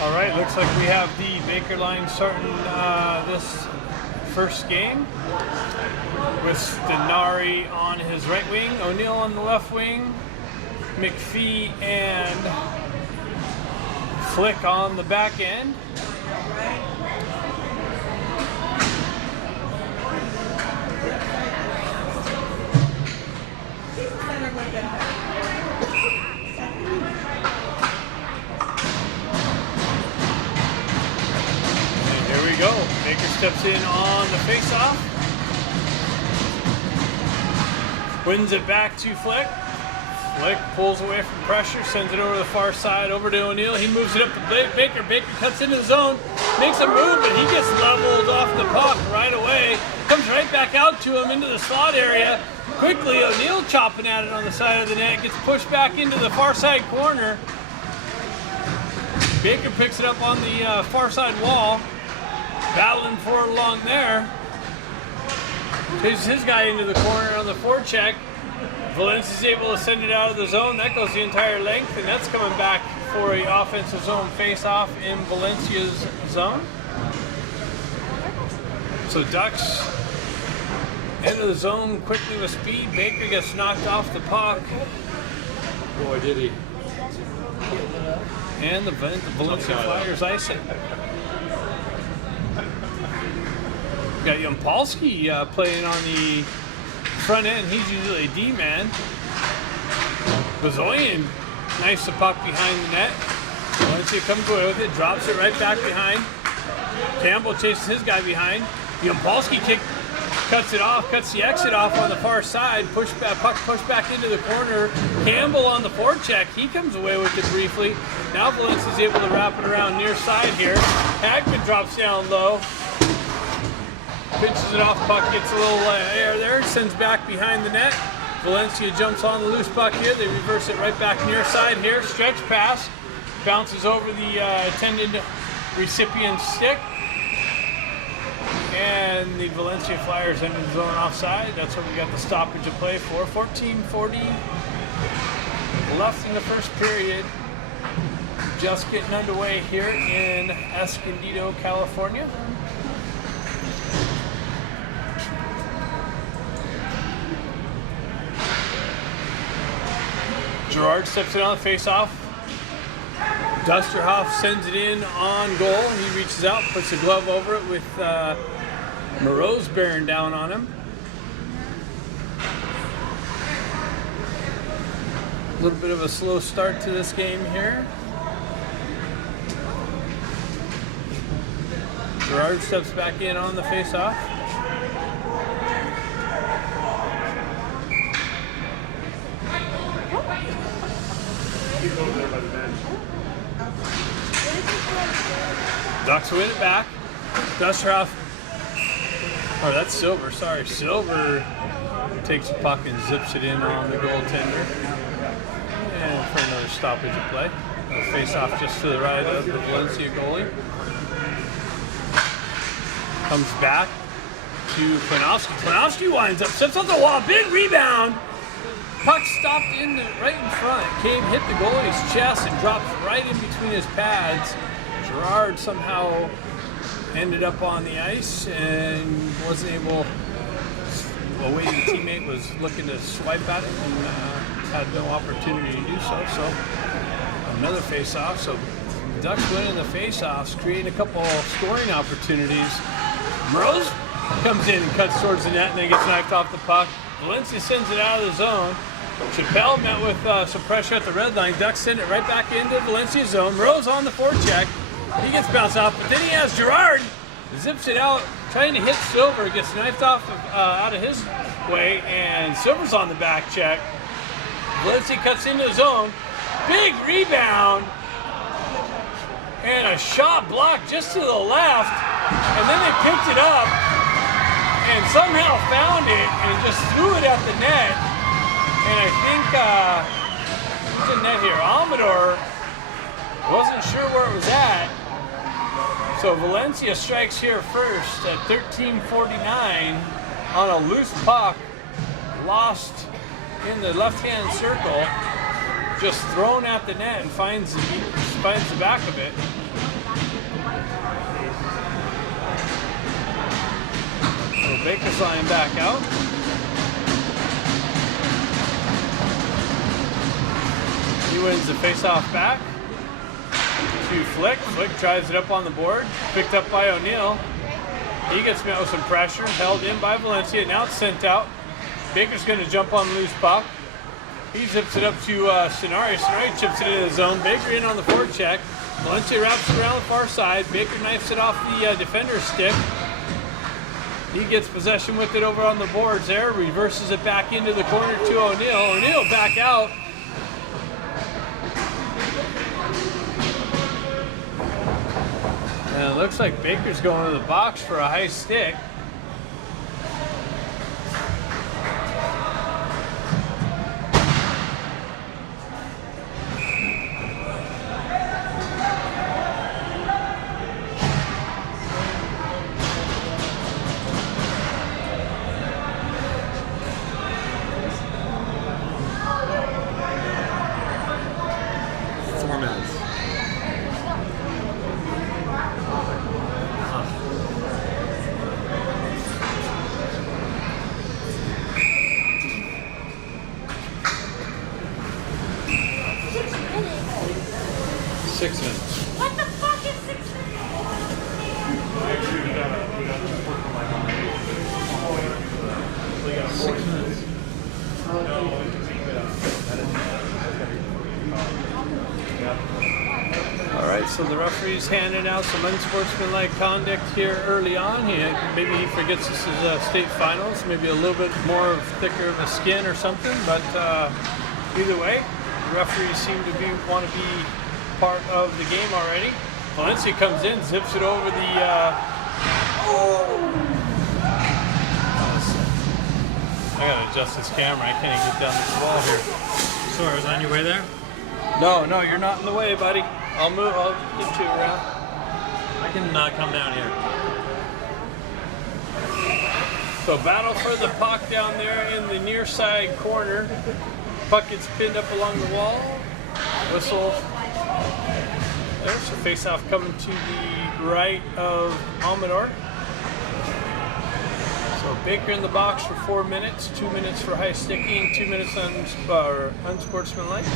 All right, looks like we have the Baker line starting this first game with Stenari on his right wing, O'Neill on the left wing, McPhee and Flick on the back end. Go. Baker steps in on the face-off. Wins it back to Flick. Flick pulls away from pressure, sends it over to the far side, over to O'Neill. He moves it up to Baker. Baker cuts into the zone, makes a move, but he gets leveled off the puck right away. Comes right back out to him into the slot area. Quickly, O'Neill chopping at it on the side of the net. Gets pushed back into the far side corner. Baker picks it up on the far side wall. Battling for it along there. Chases his guy into the corner on the forecheck. Valencia's able to send it out of the zone. That goes the entire length, and that's coming back for an offensive zone face-off in Valencia's zone. So Ducks into the zone quickly with speed. Baker gets knocked off the puck. Boy, did he. And the Valencia Flyers ice it. Got Yampolsky playing on the front end. He's usually a D-man. Bazoyan knifes the puck behind the net. Valencia comes away with it, drops it right back behind. Campbell chases his guy behind. Yampolsky cuts it off, cuts the exit off on the far side. Puck pushed back into the corner. Campbell on the forecheck. He comes away with it briefly. Now Valencia's able to wrap it around near side here. Hagman drops down low. Pitches it off, puck gets a little air there, sends back behind the net. Valencia jumps on the loose puck here. They reverse it right back near side here. Stretch pass, bounces over the intended recipient's stick. And the Valencia Flyers enter the zone offside. That's what we got the stoppage of play for. 14:40 left in the first period. Just getting underway here in Escondido, California. Gerard steps it on the face-off. Dusterhoff sends it in on goal. He reaches out, puts a glove over it with Moreau's bearing down on him. A little bit of a slow start to this game here. Gerard steps back in on the face-off. Ducks win it back. Dusterhoff, oh, that's Silver, sorry. Silver takes the puck and zips it in on the goaltender. And for another stoppage of play. A face-off just to the right of the Valencia goalie. Comes back to Klinowski. Klinowski winds up, steps off the wall, big rebound. Puck stopped right in front. Came, hit the goalie's chest and dropped right in between his pads. Gerard somehow ended up on the ice and wasn't able. A waiting teammate was looking to swipe at it and had no opportunity to do so. So another face-off. So Ducks winning the face-offs, creating a couple scoring opportunities. Rose comes in and cuts towards the net and then gets knifed off the puck. Valencia sends it out of the zone. Chappelle met with some pressure at the red line. Ducks send it right back into Valencia's zone. Rose on the forecheck. He gets bounced off, but then he has Gerard. Zips it out, trying to hit Silver. Gets knifed off out of his way, and Silver's on the back check. Valencia cuts into the zone. Big rebound. And a shot blocked just to the left. And then they picked it up and somehow found it and just threw it at the net. And I think to net here. Amador wasn't sure where it was at. So Valencia strikes here first at 13:49 on a loose puck, lost in the left-hand circle, just thrown at the net and finds the back of it. So Baker's lying back out. He wins the face-off back to Flick. Flick drives it up on the board, picked up by O'Neill. He gets met with some pressure, held in by Valencia. Now it's sent out. Baker's going to jump on the loose puck. He zips it up to Stenari. Stenari chips it in the zone. Baker in on the forecheck. Valencia wraps it around the far side. Baker knifes it off the defender's stick. He gets possession with it over on the boards there. Reverses it back into the corner to O'Neill. O'Neill back out. And it looks like Baker's going to the box for a high stick. What the fuck is 6 minutes? All right, so the referee's handing out some unsportsmanlike conduct here early on. Maybe he forgets this is state finals, maybe a little bit more thicker of a skin or something. But either way, the referees seem to want to be part of the game already. Valencia comes in, zips it over the. I gotta adjust this camera. I can't even get down this wall here. Sorry, I was on your way there? No, you're not in the way, buddy. I'll move. I'll get you around. I can come down here. So battle for the puck down there in the near side corner. Puck gets pinned up along the wall. Whistle. There's a face-off coming to the right of Amador. So Baker in the box for 4 minutes, 2 minutes for high sticking, 2 minutes unsportsmanlike.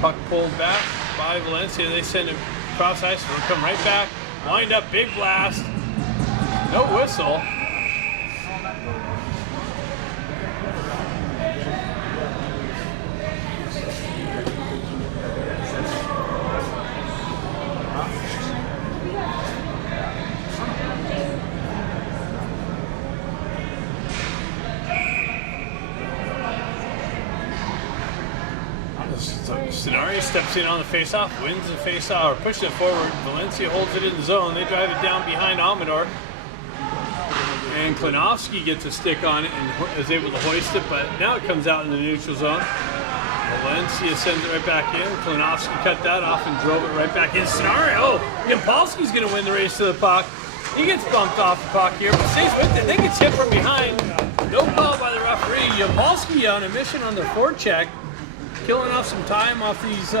Puck pulled back by Valencia. They send him cross ice. It'll come right back. Wind up, big blast. No whistle. Stenari steps in on the faceoff, wins the faceoff, or pushes it forward. Valencia holds it in the zone. They drive it down behind Amador. And Klinovsky gets a stick on it and is able to hoist it, but now it comes out in the neutral zone. Valencia sends it right back in. Klinovsky cut that off and drove it right back in. Stenari, Yampolsky's going to win the race to the puck. He gets bumped off the puck here, but stays with it. They gets hit from behind. No call by the referee. Yampolsky on a mission on the forecheck, killing off some time off these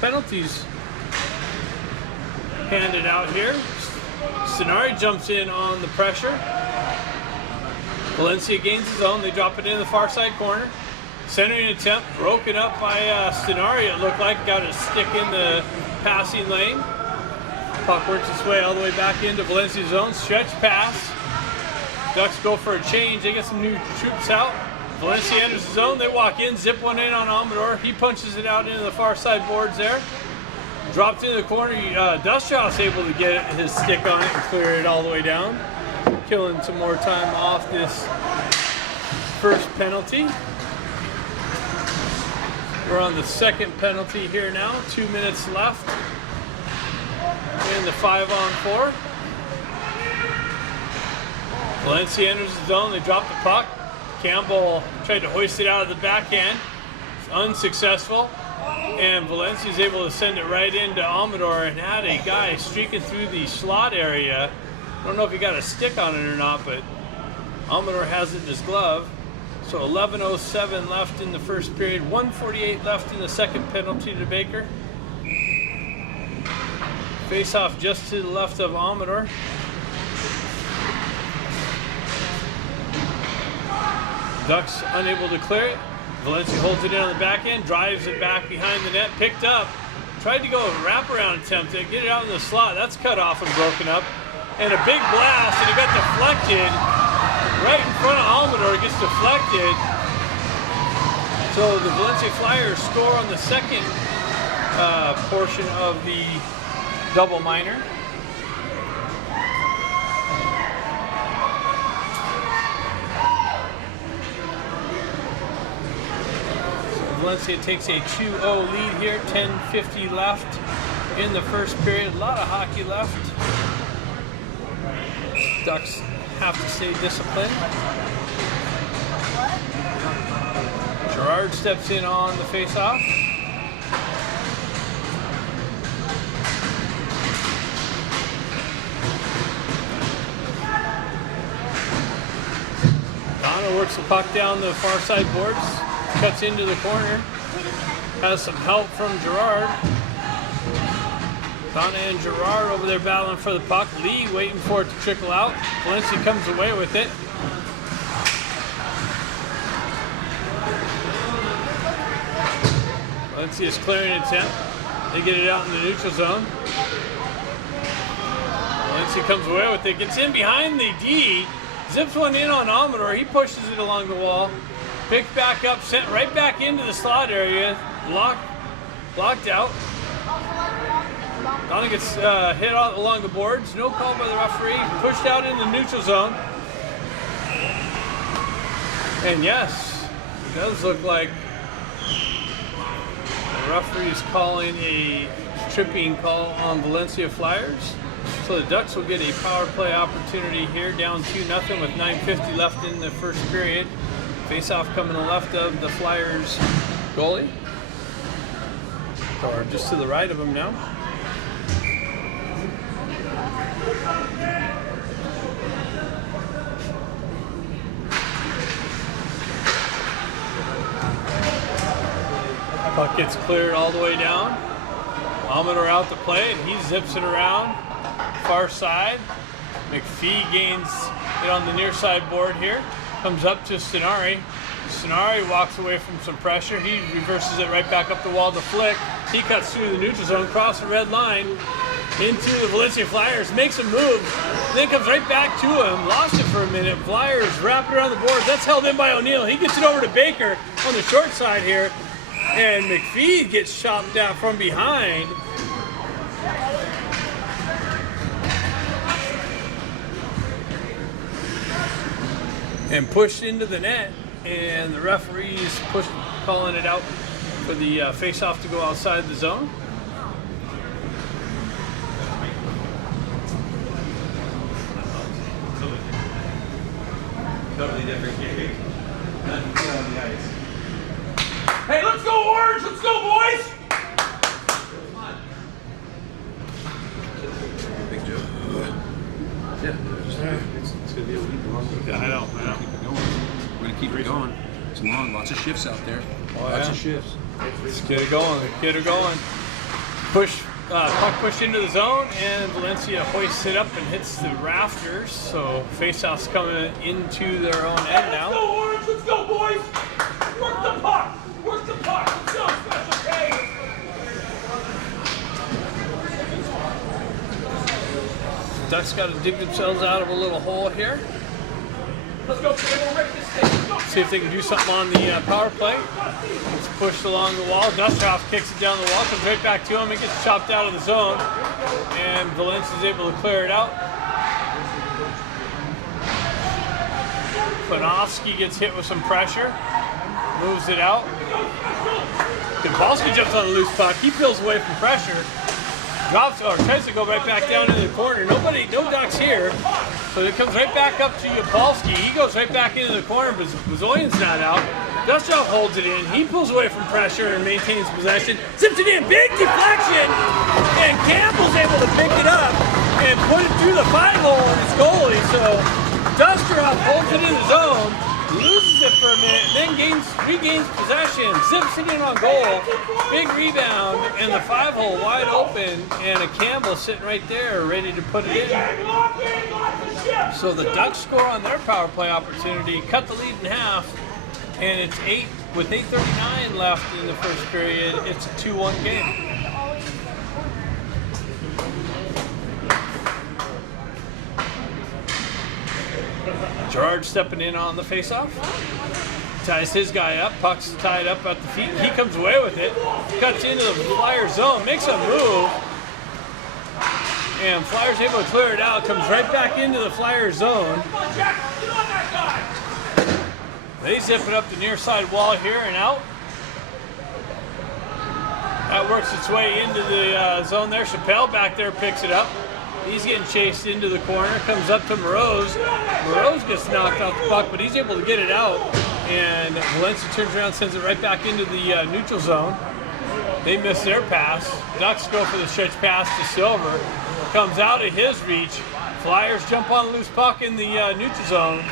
penalties handed out here. Stenari jumps in on the pressure. Valencia gains his own. They drop it in the far side corner. Centering attempt broken up by Stenari. It looked like got a stick in the passing lane. Puck works its way all the way back into Valencia's zone. Stretch pass. Ducks go for a change. They get some new troops out. Valencia enters the zone. They walk in, zip one in on Amador. He punches it out into the far side boards there. Dropped into the corner. Dustjaw's able to get his stick on it and clear it all the way down. Killing some more time off this first penalty. We're on the second penalty here now. 2 minutes left in the 5-on-4. Valencia enters the zone. They drop the puck. Campbell tried to hoist it out of the backhand. It's unsuccessful. And Valencia is able to send it right into Amador and had a guy streaking through the slot area. I don't know if he got a stick on it or not, but Amador has it in his glove. So 11:07 left in the first period, 1:48 left in the second, penalty to Baker. Face off just to the left of Amador. Ducks unable to clear it. Valencia holds it in on the back end, drives it back behind the net, picked up. Tried to go a wraparound attempt to get it out in the slot. That's cut off and broken up. And a big blast, and it got deflected right in front of Amador. It gets deflected. So the Valencia Flyers score on the second portion of the double minor. Valencia takes a 2-0 lead here, 10:50 left in the first period. A lot of hockey left. Ducks have to stay disciplined. Gerard steps in on the face-off. Donna works the puck down the far side boards. Cuts into the corner, has some help from Gerard. Donna and Gerard over there battling for the puck. Lee waiting for it to trickle out. Valencia comes away with it. Valencia's clearing attempt. They get it out in the neutral zone. Valencia comes away with it, gets in behind the D, zips one in on Amador. He pushes it along the wall. Picked back up, sent right back into the slot area, blocked out. Donna gets hit along the boards, no call by the referee, pushed out in the neutral zone. And yes, it does look like the referee is calling a tripping call on Valencia Flyers. So the Ducks will get a power play opportunity here, down 2-0 with 9:50 left in the first period. Face-off coming to the left of the Flyers goalie, or just to the right of him now. Puck gets cleared all the way down. Amador out to play, and he zips it around far side. McPhee gains it on the near side board here. Comes up to Stenari. Stenari walks away from some pressure. He reverses it right back up the wall to Flick. He cuts through the neutral zone, across the red line, into the Valencia Flyers, makes a move, then comes right back to him. Lost it for a minute. Flyers wrap it around the boards. That's held in by O'Neill. He gets it over to Baker on the short side here, and McPhee gets chopped down from behind. And pushed into the net, and the referees calling it out for the face-off to go outside the zone. Totally different game. Nothing on the ice. Hey, let's go Orange! Let's go, boys! Big joke. Yeah. It's gonna be a week long. Yeah, I know. Keep it going. We're gonna keep it going. It's long. Lots of shifts out there. Oh, Lots yeah. of shifts. Let's get it going. Get it going. Puck pushed into the zone, and Valencia hoists it up and hits the rafters. So face-off's coming into their own end Let's now. go Orange! Let's go, boys! Work the puck! Work the puck! Let's go, Special K! Ducks got to dig themselves out of a little hole here. Let's go, we'll rip this thing. Let's go. See if they can do something on the power play. It's pushed along the wall. Dustoff kicks it down the wall, comes right back to him. It gets chopped out of the zone, and Valencia's able to clear it out. Panofsky gets hit with some pressure, moves it out. Kowalski jumps on the loose puck. He peels away from pressure, drops or tries to go right back down into the corner. No Ducks here. So it comes right back up to Yapolsky. He goes right back into the corner, but Bezoyan's not out. Dustjob holds it in. He pulls away from pressure and maintains possession. Zips it in, big deflection, and Campbell's able to pick it up and put it through the 5-hole on his goalie. So Dustjob holds it in the zone, loses it for a minute, then regains possession, zips it in on goal, big rebound, and the 5-hole wide open, and a Campbell sitting right there ready to put it in. So the Ducks score on their power play opportunity, cut the lead in half, and it's 8 with 8:39 left in the first period. It's a 2-1 game. Gerard stepping in on the faceoff. Ties his guy up. Puck's tied up at the feet. He comes away with it. Cuts into the Flyer zone. Makes a move. And Flyers able to clear it out. Comes right back into the Flyer zone. They zip it up the near side wall here and out. That works its way into the zone there. Chappelle back there picks it up. He's getting chased into the corner. Comes up to Moroz. Moroz gets knocked off the puck, but he's able to get it out. And Valencia turns around, sends it right back into the neutral zone. They miss their pass. Ducks go for the stretch pass to Silver. Comes out of his reach. Flyers jump on a loose puck in the neutral zone.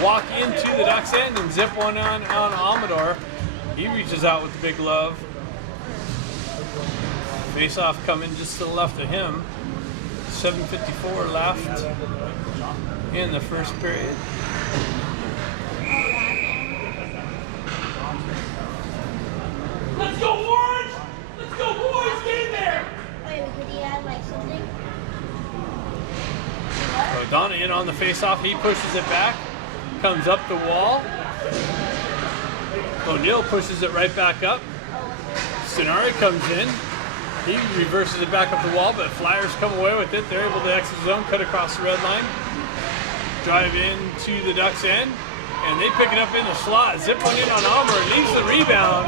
Walk into the Ducks end and zip one on Amador. He reaches out with the big glove. Face-off coming just to the left of him. 7:54 left in the first period. Let's go, Orange! Let's go, boys! Get in there! Wait, did he add like something? O'Donnell in on the face-off. He pushes it back. Comes up the wall. O'Neill pushes it right back up. Sonari comes in. He reverses it back up the wall, but Flyers come away with it. They're able to exit the zone, cut across the red line, drive into the Ducks end, and they pick it up in the slot. Zip one in on Almer, leaves the rebound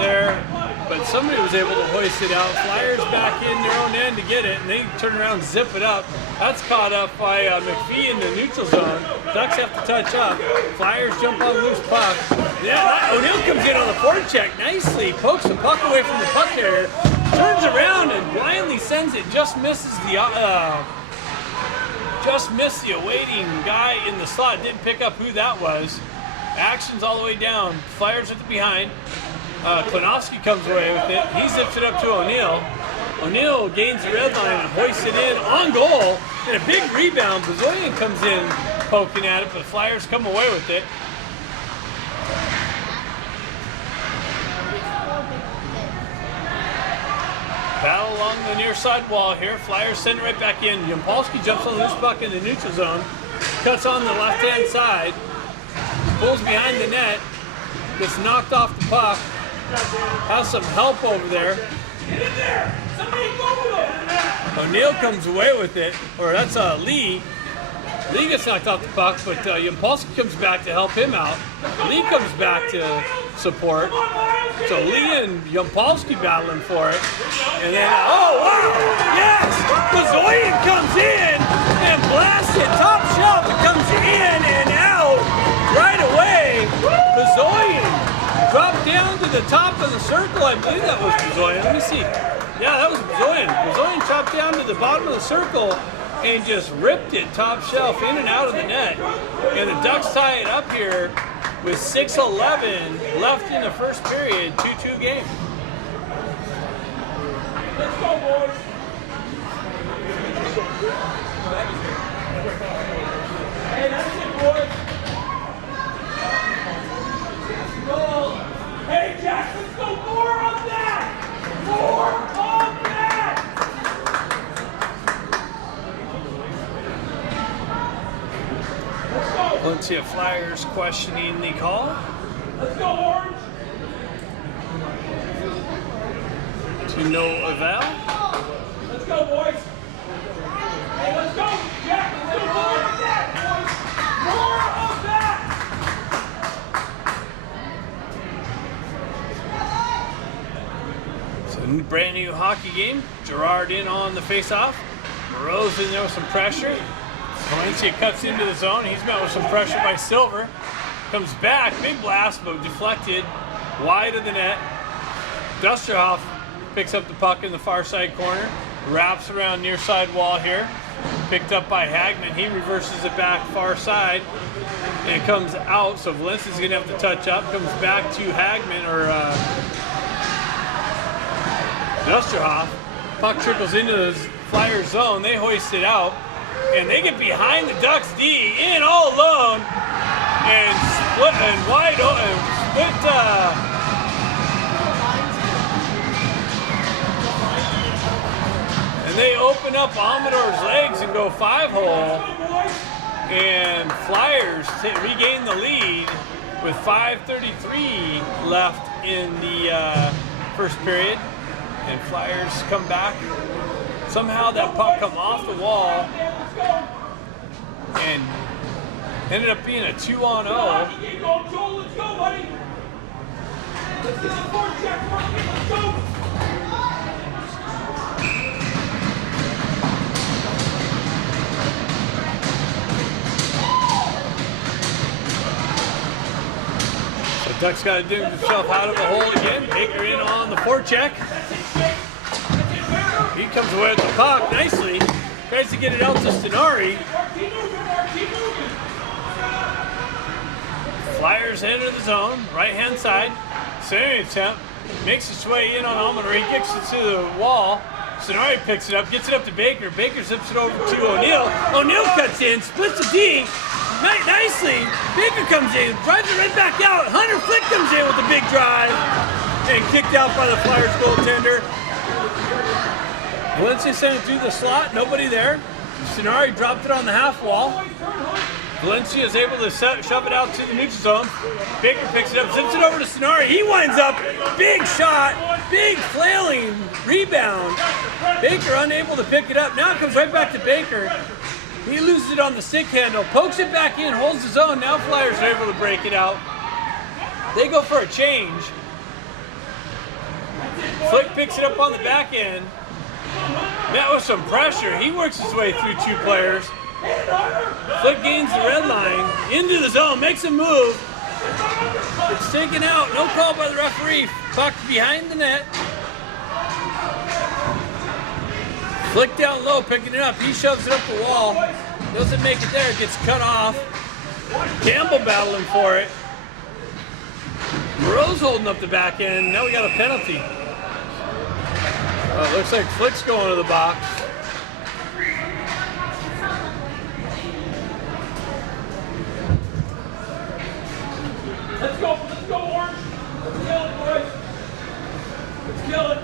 there, but somebody was able to hoist it out. Flyers back in their own end to get it, and they turn around and zip it up. That's caught up by McPhee in the neutral zone. Ducks have to touch up. Flyers jump on loose puck. Yeah, O'Neill comes in on the forecheck nicely, pokes the puck away from the puck carrier, turns around and blindly sends it. Just misses the awaiting guy in the slot. Didn't pick up who that was. Action's all the way down. Flyers at the behind. Klinowski comes away with it. He zips it up to O'Neill. O'Neill gains the red line and hoists it in on goal. And a big rebound. Bezoyan comes in poking at it, but Flyers come away with it. Battle along the near side wall here. Flyers send it right back in. Yampolsky jumps on the loose puck in the neutral zone. Cuts on the left-hand side. Pulls behind the net. Gets knocked off the puck. Has some help over there. Get in there! Somebody go with him! O'Neill comes away with it. Or that's Lee. Lee gets knocked off the puck, but Yampolsky comes back to help him out. Lee comes back to support. So Lee and Yampolsky battling for it. And then, oh wow! Yes! Bezoyan comes in and blasts it top shelf. It comes in and out right away. Bezoyan dropped down to the top of the circle. I believe that was Bezoyan. Let me see. Yeah, that was Bezoyan. Bezoyan chopped down to the bottom of the circle and just ripped it top shelf in and out of the net. And the Ducks tie it up here with 6:11 left in the first period, 2-2 game. Let's go, boys! Hey, that's it, boys! Goal! Hey, Jack, let's go more on that! More on that! Let's go! Valencia Flyers questioning the call. Let's go, Orange! To no avail. Let's go, boys! Hey, let's go, Jack! Let's go more of that, boys! More of that! So brand new hockey game. Gerard in on the face-off. Rose in there with some pressure. Valencia cuts into the zone. He's met with some pressure by Silver. Comes back, big blast, but deflected wide of the net. Dusterhoff picks up the puck in the far side corner, wraps around near side wall here. Picked up by Hagman. He reverses it back far side, and it comes out. So Valencia's gonna have to touch up. Comes back to Hagman or Dusterhoff. Puck trickles into the Flyers zone. They hoist it out, and they get behind the Ducks D in all alone, and split and wide open. And they open up Amador's legs and go 5-hole, and Flyers regain the lead with 5:33 left in the first period, and Flyers come back. Somehow that puck come off the wall and ended up being a 2-on-0. Keep going, Joel. Let's go, buddy. Let's get the forecheck working. Let's go. Ducks got to dig himself out of the hole again. Baker in on the forecheck. He comes away with the puck nicely. Tries to get it out to Stenari. Flyers enter the zone, right hand side. Centering attempt. Makes its way in on Amador. He kicks it to the wall. Stenari picks it up, gets it up to Baker. Baker zips it over to O'Neill. O'Neill cuts in, splits the D. Nicely, Baker comes in, drives it right back out. Hunter Flick comes in with a big drive and kicked out by the Flyers goaltender. Valencia sent it through the slot, nobody there. Stenari dropped it on the half wall. Valencia is able to shove it out to the neutral zone. Baker picks it up, zips it over to Stenari. He winds up, big shot, big flailing rebound. Baker unable to pick it up. Now it comes right back to Baker. He loses it on the stick handle, pokes it back in, holds the zone. Now Flyers are able to break it out. They go for a change. Flick picks it up on the back end. Met with some pressure. He works his way through two players. Flick gains the red line, into the zone, makes a move. It's taken out, no call by the referee. Puck behind the net. Flick down low, picking it up. He shoves it up the wall. Doesn't make it there. Gets cut off. Campbell battling for it. Moreau's holding up the back end. Now we got a penalty. Looks like Flick's going to the box. Let's go, Orange. Let's kill it, boys. Let's kill it.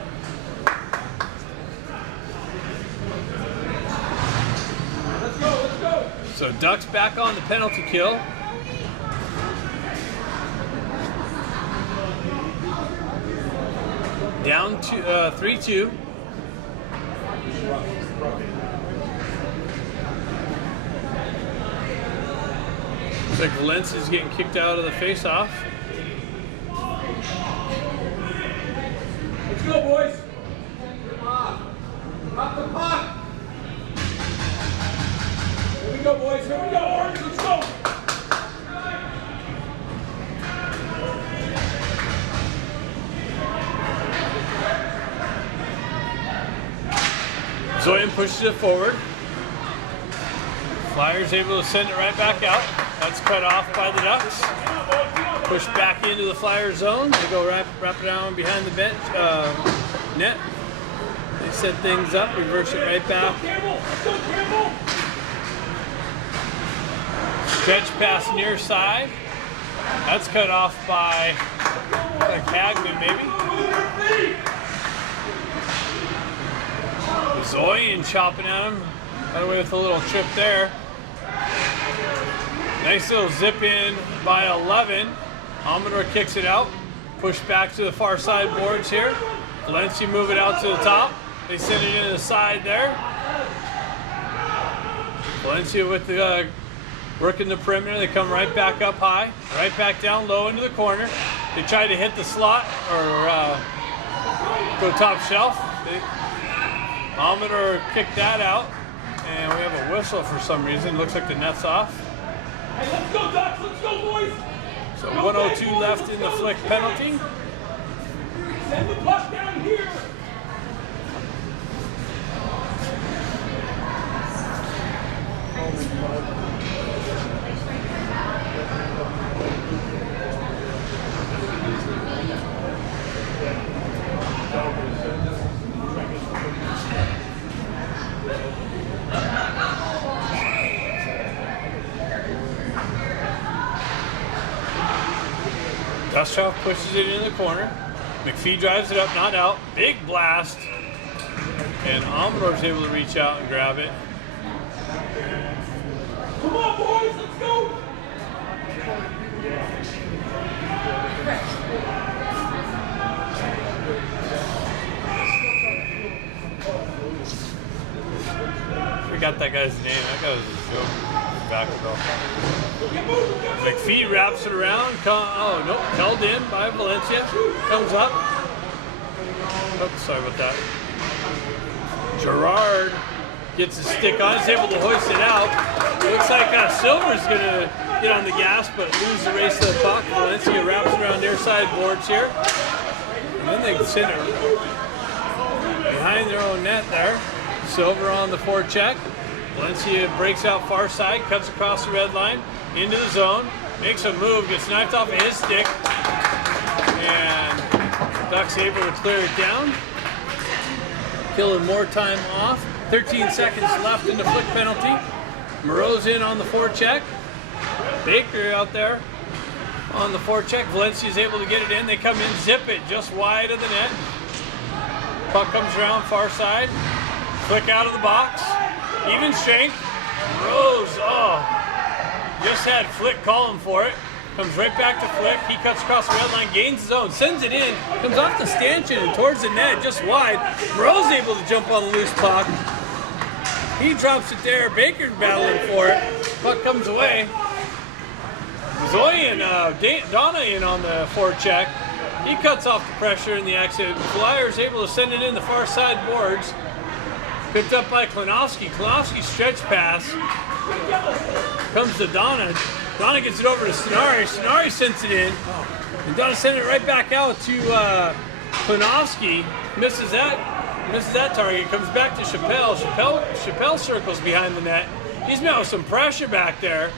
Let's go. So Ducks back on the penalty kill. Down to 3-2. Looks like Valencia's getting kicked out of the face-off. Let's go, boys. Drop the puck. Here we go, boys. Here we go, Orange. Let's go. Zoyan pushes it forward. Flyers able to send it right back out. That's cut off by the Ducks. Pushed back into the Flyer zone. They go wrap it around behind the bench net. They set things up, reverse it right back. Stretch pass near side. That's cut off by Hagman maybe. Zoyan chopping at him. Got away with a little trip there. Nice little zip in by 11. Amador kicks it out. Push back to the far side boards here. Valencia move it out to the top. They send it into the side there. Valencia with the working the perimeter. They come right back up high, right back down low into the corner. They try to hit the slot or go top shelf. Amador kicked that out, And we have a whistle for some reason. Looks like the net's off. Hey, let's go, Ducks. Let's go, boys. So 102 left in the flick penalty. Send the puck down here. Dustoff pushes it in the corner. McPhee drives it up, not out. Big blast. And Amador's able to reach out and grab it. Come on, boys. Let's go. Forgot that guy's name. That guy was a joke back ago. McPhee wraps it around. Oh, nope. Held in by Valencia. Comes up. Oops, sorry about that. Gerard gets his stick on. He's able to hoist it out. Looks like Silver's going to get on the gas, but lose the race to the puck. Valencia wraps around their side boards here. And then they send it behind their own net there. Silver on the forecheck. Valencia breaks out far side, cuts across the red line, into the zone, makes a move, gets knifed off of his stick, and Duck's able to clear it down, killing more time off. 13 seconds left in the flick penalty. Moreau's in on the forecheck. Baker out there on the forecheck. Valencia's able to get it in. They come in, zip it just wide of the net. Puck comes around far side. Flick out of the box. Even strength. Rose, just had Flick calling for it. Comes right back to Flick. He cuts across the red line, gains his own, sends it in, comes off the stanchion and towards the net, just wide. Moreau's able to jump on the loose puck. He drops it there. Baker battling for it. Puck comes away. Zoyan, Donna in on the forecheck. He cuts off the pressure in the exit. Flyers able to send it in the far side boards. Picked up by Klinowski. Klinowski stretch pass. Comes to Donna. Donna gets it over to Sonari. Sonari sends it in. And Donna sends it right back out to Klinowski. Misses that target. Comes back to Chappelle. Chappelle circles behind the net. He's met with some pressure back there.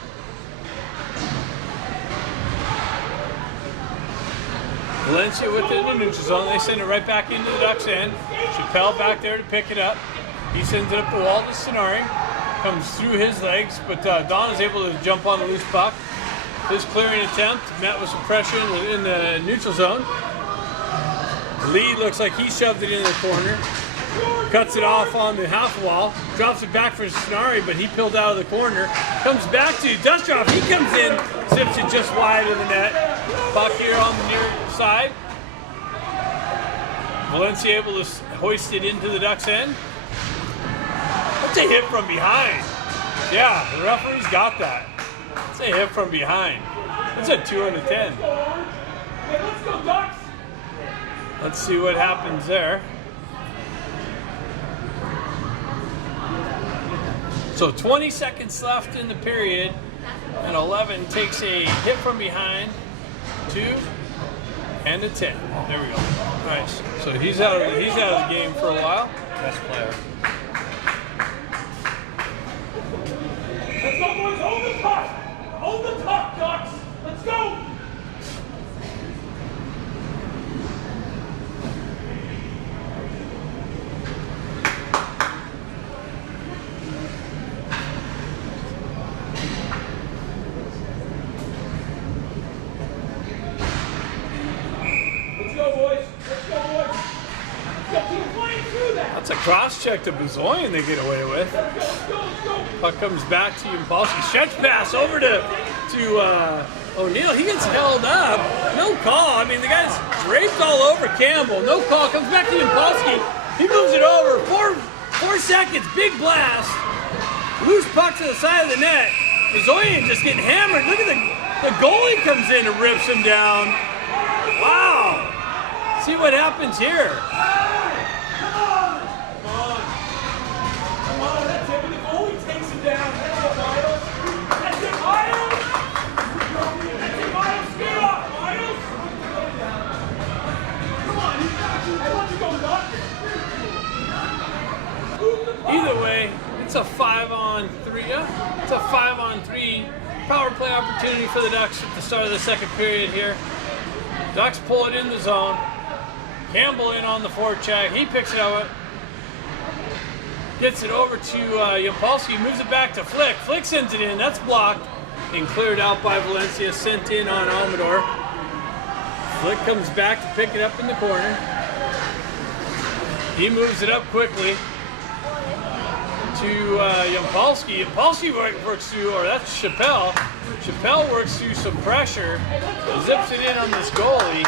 Valencia within the neutral zone. They send it right back into the Ducks' end. Chappelle back there to pick it up. He sends it up the wall to Sonari. Comes through his legs, but Don is able to jump on the loose puck. His clearing attempt met with some pressure in the neutral zone. Lee looks like he shoved it in the corner. Cuts it off on the half wall. Drops it back for Sonari, but he peeled out of the corner. Comes back to Dustoff. He comes in, zips it just wide of the net. Puck here on the near side. Valencia able to hoist it into the Ducks' end. That's a hit from behind. Yeah, the referee's got that. It's a hit from behind. It's a 2 out of 10. Hey, let's go, Ducks. Let's see what happens there. So 20 seconds left in the period, and 11 takes a hit from behind, 2, and a 10. There we go. Nice. So he's out of the game for a while. Best player. Let's go, boys. Hold the puck. Hold the puck, Ducks. Let's go. Let's go, boys. Let's go, boys. Let's go. Keep playing through that. That's a cross-check to Bezoyan they get away with. Let's go. Puck comes back to Yampolsky. Stretch pass over to O'Neill. He gets held up. No call. I mean, the guy's draped all over Campbell. No call. Comes back to Yampolsky. He moves it over. Four seconds. Big blast. Loose puck to the side of the net. Bezoyan just getting hammered. Look at the goalie comes in and rips him down. Wow. See what happens here. Come on, that's it with the goalie. Either way, it's a 5-on-3. It's a 5-on-3 power play opportunity for the Ducks at the start of the second period here. Ducks pull it in the zone. Campbell in on the forecheck. He picks it up. Gets it over to Yampolsky. Moves it back to Flick. Flick sends it in. That's blocked and cleared out by Valencia. Sent in on Almador. Flick comes back to pick it up in the corner. He moves it up quickly to Yampolsky. Yampolsky works through, or that's Chappelle. Chappelle works through some pressure, zips it in on this goalie,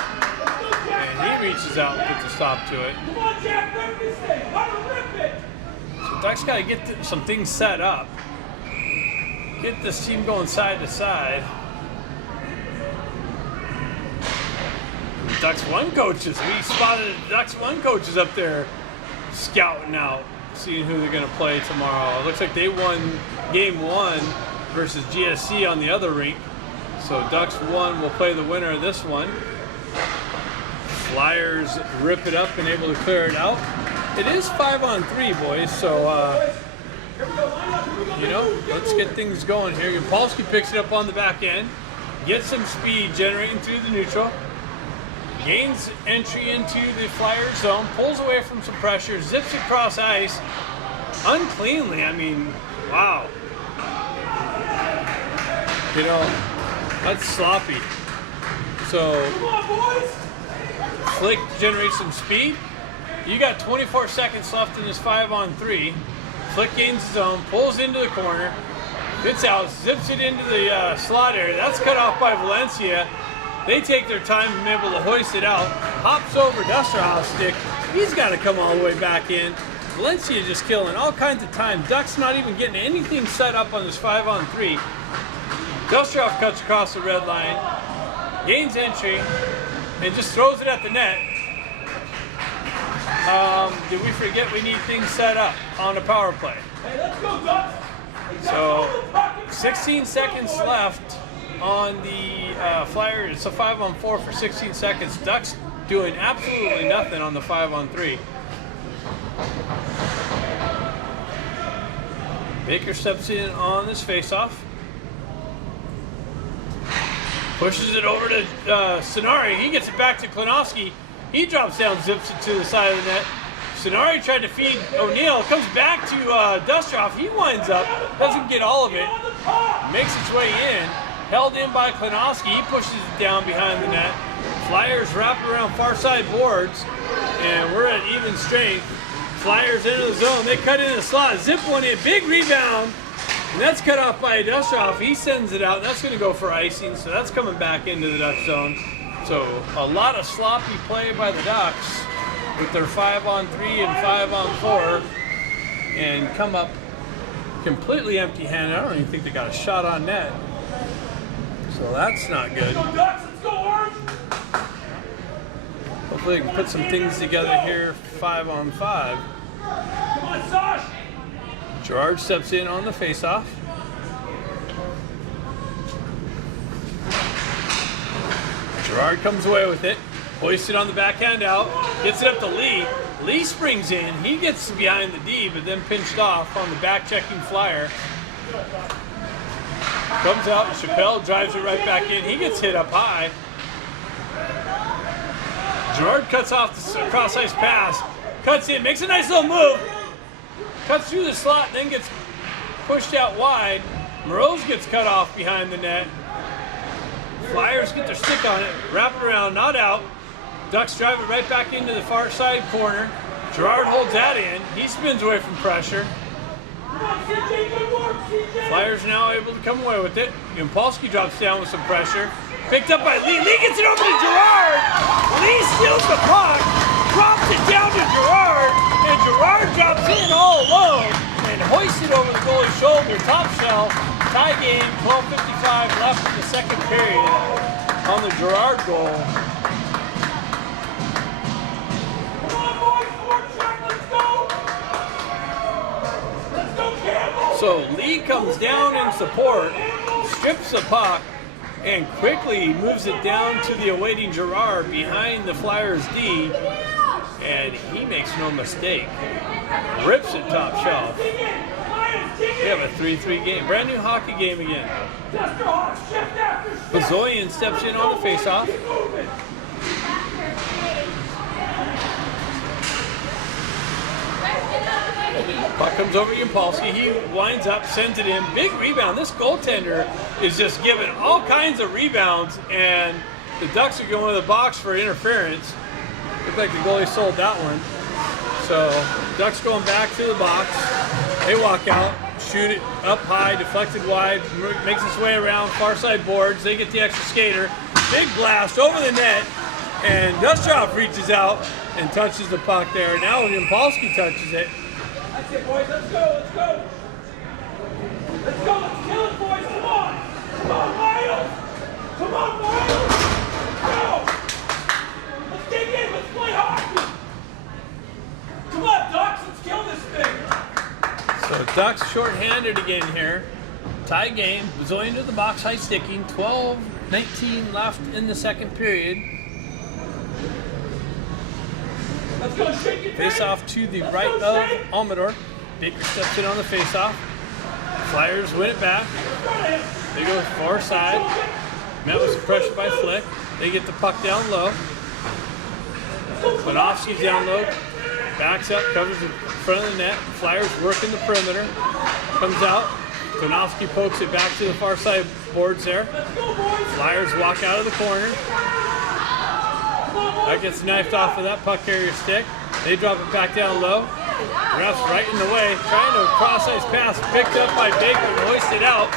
and he reaches out and puts a stop to it. Come on, Jack, rip this thing. Let him rip it. So Ducks got to get some things set up. Get this team going side to side. Ducks 1 coaches. We spotted Ducks 1 coaches up there scouting out, seeing who they're going to play tomorrow. It looks like they won game 1 versus GSC on the other rink. So Ducks 1 will play the winner of this one. Flyers rip it up and able to clear it out. It is 5-on-3, boys, so you know, let's get things going here. Yampolsky picks it up on the back end, gets some speed generating through the neutral, gains entry into the Flyers zone, pulls away from some pressure, zips across ice uncleanly. I mean, wow. You know, that's sloppy. So Come on, boys. Flick generates some speed. You got 24 seconds left in this 5-on-3. Flick gains his own, pulls into the corner, gets out, zips it into the slot area. That's cut off by Valencia. They take their time and able to hoist it out. Hops over Dusterhoff's stick. He's got to come all the way back in. Valencia just killing all kinds of time. Ducks not even getting anything set up on this 5-on-3. Dusterhoff cuts across the red line, gains entry, and just throws it at the net. Did we forget we need things set up on the power play? Hey, let's go, Ducks. So 16 seconds left on the Flyers. It's a 5-on-4 for 16 seconds. Ducks doing absolutely nothing on the 5-on-3. Baker steps in on this faceoff. Pushes it over to Sonari. He gets it back to Klinowski. He drops down, zips it to the side of the net. Sonari tried to feed O'Neill. Comes back to Dusterhoff. He winds up, doesn't get all of it. Makes its way in. Held in by Klinowski. He pushes it down behind the net. Flyers wrap around far side boards. And we're at even strength. Flyers into the zone. They cut in the slot. Zip one in. Big rebound. And that's cut off by Dusterhoff. He sends it out. And that's going to go for icing. So that's coming back into the Duck zone. So a lot of sloppy play by the Ducks with their 5-on-3 and 5-on-4 and come up completely empty-handed. I don't even think they got a shot on net. So that's not good. Let's go, Ducks. Let's go, Orange. Hopefully they can put some things together here 5-on-5. Come on, Sash. Gerard steps in on the faceoff. Gerard comes away with it, hoists it on the backhand out, gets it up to Lee. Lee springs in, he gets behind the D, but then pinched off on the back-checking Flyer. Comes out, Chappelle drives it right back in, he gets hit up high. Gerard cuts off the cross-ice pass, cuts in, makes a nice little move, cuts through the slot, then gets pushed out wide. Moroz gets cut off behind the net. Flyers get their stick on it, wrap it around, not out. Ducks drive it right back into the far side corner. Gerard holds that in. He spins away from pressure. Come on, CJ. Good work, CJ. Flyers now able to come away with it. Yampolsky drops down with some pressure. Picked up by Lee. Lee gets it over to Gerard. Lee steals the puck, drops it down to Gerard, and Gerard drops in all alone and hoists it over the goalie's shoulder. Top shelf. Tie game, 12:55 left in the second period on the Gerard goal. Come on, boys. Forecheck. Let's go. Let's go, Campbell. So Lee comes down in support, strips the puck, and quickly moves it down to the awaiting Gerard behind the Flyers D. and he makes no mistake. Rips it top shelf. We have a 3-3 game. Brand new hockey game again. Bazoyan steps in on the faceoff. Puck comes over to Yampolsky. He winds up, sends it in. Big rebound. This goaltender is just giving all kinds of rebounds, and the Ducks are going to the box for interference. Looks like the goalie sold that one. So Ducks going back to the box. They walk out, shoot it up high, deflected wide, makes its way around far side boards. They get the extra skater. Big blast over the net, and Dustrov reaches out and touches the puck there. Now Yampolsky touches it. That's it, boys. Let's go. Let's go. Let's go. Let's kill it, boys. Come on. Come on, Miles. Come on, Miles. Go. Let's dig in. Let's play hockey. Come on, Ducks. Let's kill this thing. So Ducks shorthanded again here. Tie game. Bazoyan to the box, high sticking. 12-19 left in the second period. Let's go, shake it. Face off to the right of Almador. Baker steps in on the face off. Flyers win it back. They go far side. Met with some pressure by Flick. They get the puck down low. Klinowski's down low. Backs up, covers the front of the net. Flyers working the perimeter. Comes out. Klinowski pokes it back to the far side boards there. Flyers walk out of the corner. That gets knifed off of that puck carrier stick. They drop it back down low. Ref's right in the way, trying to cross-ice pass, picked up by Baker and hoisted out.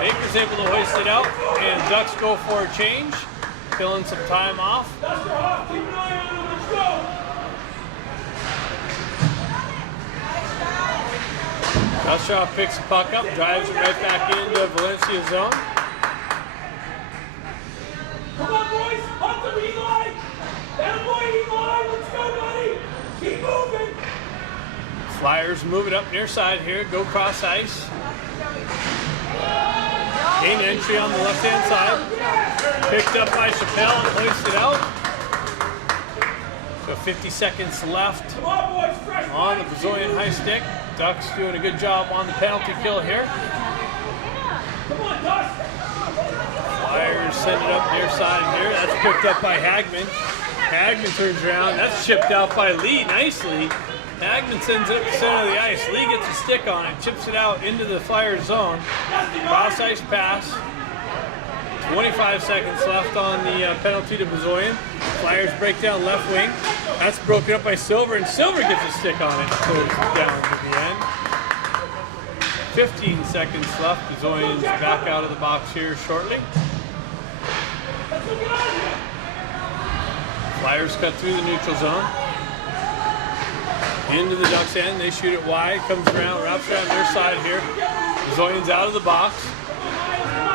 Baker's able to hoist it out, and Ducks go for a change, filling some time off. Dustrov picks the puck up, drives it right back into Valencia zone. Come on, boys! Up the Eli! That boy, Eli! Let's go, buddy! Keep moving! Flyers move it up near side here, go cross ice. Gain entry on the left-hand side. Picked up by Chappelle and hoisted out. So 50 seconds left Come on, boys! Fresh on the Bazoyan high stick. Ducks doing a good job on the penalty kill here. Come on, Dust! Flyers send it up near side here. That's picked up by Hagman. Hagman turns around. That's chipped out by Lee nicely. Hagman sends it up the center of the ice. Lee gets a stick on it, chips it out into the Flyers zone. Cross ice pass. 25 seconds left on the penalty to Bazoyan. Flyers break down left wing. That's broken up by Silver, and Silver gets a stick on it. Goes down to the end. 15 seconds left. Bazoyan's back out of the box here shortly. Flyers cut through the neutral zone. Into the Ducks end. They shoot it wide. Comes around, wraps around their side here. Bazoyan's out of the box.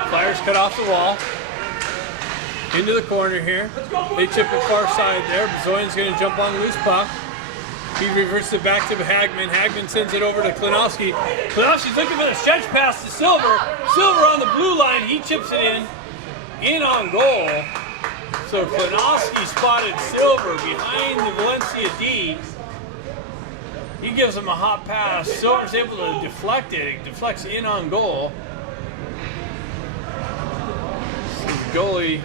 Flyers cut off the wall. Into the corner here. They chip it far side there. Bazoyan's going to jump on the loose puck. He reverses it back to Hagman. Hagman sends it over to Klinowski. Klinowski's looking for the stretch pass to Silver. Silver on the blue line. He chips it in on goal. So Klinowski spotted Silver behind the Valencia D. He gives him a hot pass. Silver's able to deflect it. It deflects in on goal. The goalie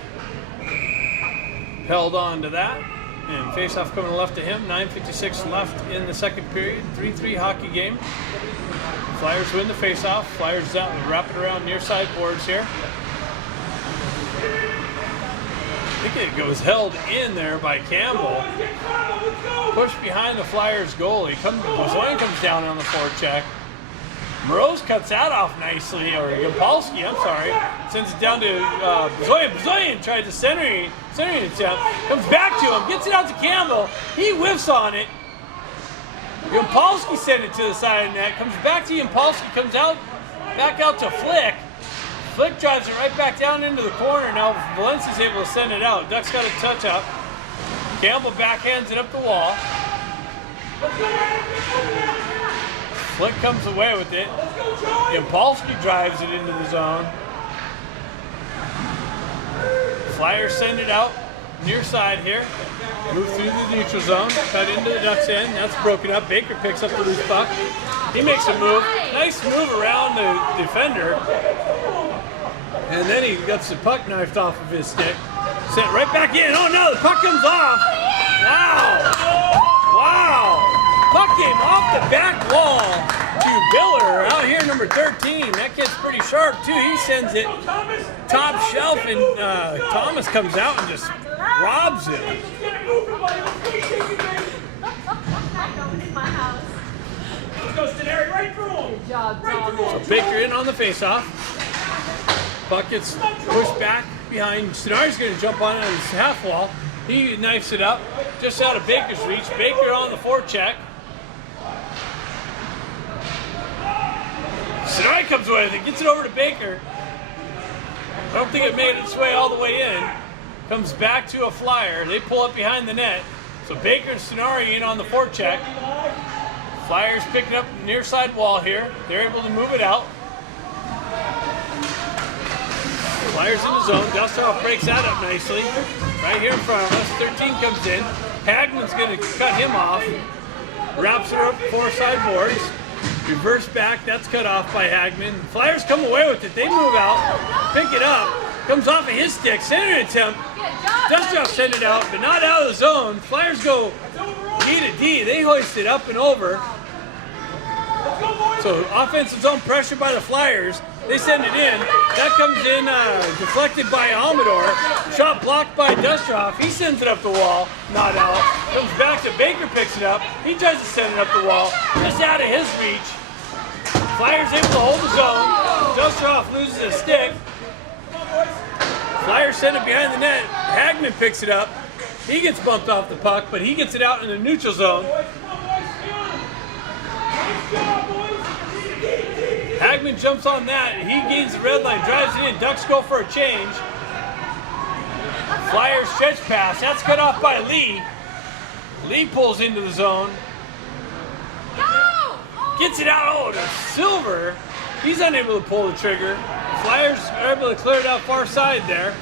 held on to that. And face-off coming left to him. 9:56 left in the second period. 3-3 hockey game. Flyers win the face-off. Flyers out and wrap it around near side boards here. I think it goes held in there by Campbell. Pushed behind the Flyers goalie. Bazoyan comes down on the forecheck. Moroz cuts that off nicely, or Yampolsky, I'm sorry. Sends it down to Bazoyan. Bazoyan tries to centering attempt. Comes back to him, gets it out to Campbell. He whiffs on it. Yampolsky sent it to the side of the net. Comes back to Yampolsky, comes out, back out to Flick. Flick drives it right back down into the corner. Now Valencia's able to send it out. Ducks got a touch up. Campbell backhands it up the wall. Flick comes away with it. Yampolsky drives it into the zone. Flyers send it out. near side here. Move through the neutral zone, cut into the Ducks end. That's broken up. Baker picks up the loose puck. He makes a move. Nice move around the defender. And then he gets the puck knifed off of his stick. Sent right back in. Oh no, the puck comes off. Wow. Wow. Puck came off the back wall to Biller out here, number 13. That kid's pretty sharp too. He sends it top shelf, and Thomas comes out and just robs him. It's my house. Let's go, Stenary, right through him. Good job, Right through Thomas. him. So Baker in on the faceoff. Puck gets pushed back behind. Stenari's going to jump on it on his half wall. He knifes it up just out of Baker's reach. Baker on the forecheck. Stenari comes away with it, gets it over to Baker. I don't think it made its way all the way in. Comes back to a Flyer. They pull up behind the net. So Baker and Stenari in on the forecheck. Flyers picking up the near side wall here. They're able to move it out. Flyers in the zone. Dustoff breaks that up nicely. Right here in front of us. 13 comes in. Hagman's going to cut him off. Wraps her up 4 side boards. Reverse back. That's cut off by Hagman. Flyers come away with it. They move out. Pick it up. Comes off of his stick. Center attempt. Dustoff sent it out, but not out of the zone. Flyers go D to D. They hoist it up and over. So offensive zone pressure by the Flyers. They send it in. That comes in deflected by Amador. Shot blocked by Dustoff. He sends it up the wall. Not out. Comes back to Baker, picks it up. He tries to send it up the wall. Just out of his reach. Flyers able to hold the zone. Dustoff loses his stick. Flyers send it behind the net. Hagman picks it up. He gets bumped off the puck, but he gets it out in the neutral zone. Hagman jumps on that. He gains the red line, drives it in. Ducks go for a change. Flyers stretch pass. That's cut off by Lee. Lee pulls into the zone. Gets it out. Oh, to Silver. He's unable to pull the trigger. Flyers are able to clear it out far side there.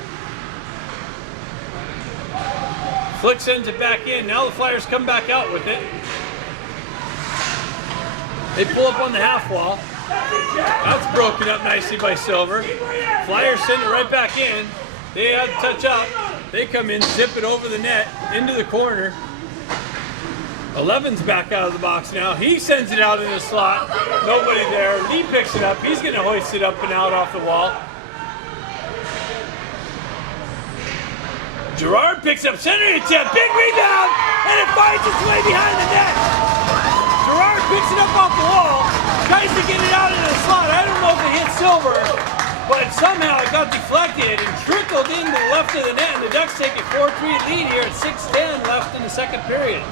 Flick sends it back in. Now the Flyers come back out with it. They pull up on the half wall. That's broken up nicely by Silver. Flyers send it right back in. They have to touch up. They come in, zip it over the net, into the corner. 11's back out of the box now. He sends it out in the slot. Nobody there. Lee picks it up. He's going to hoist it up and out off the wall. Gerard picks up center attempt. Big rebound. And it finds its way behind the net. Gerard picks it up off the wall. Tries to get it out into the slot. I don't know if it hit Silver, but somehow it got deflected and trickled in the left of the net. And the Ducks take a 4-3 lead here at 6:10 left in the second period.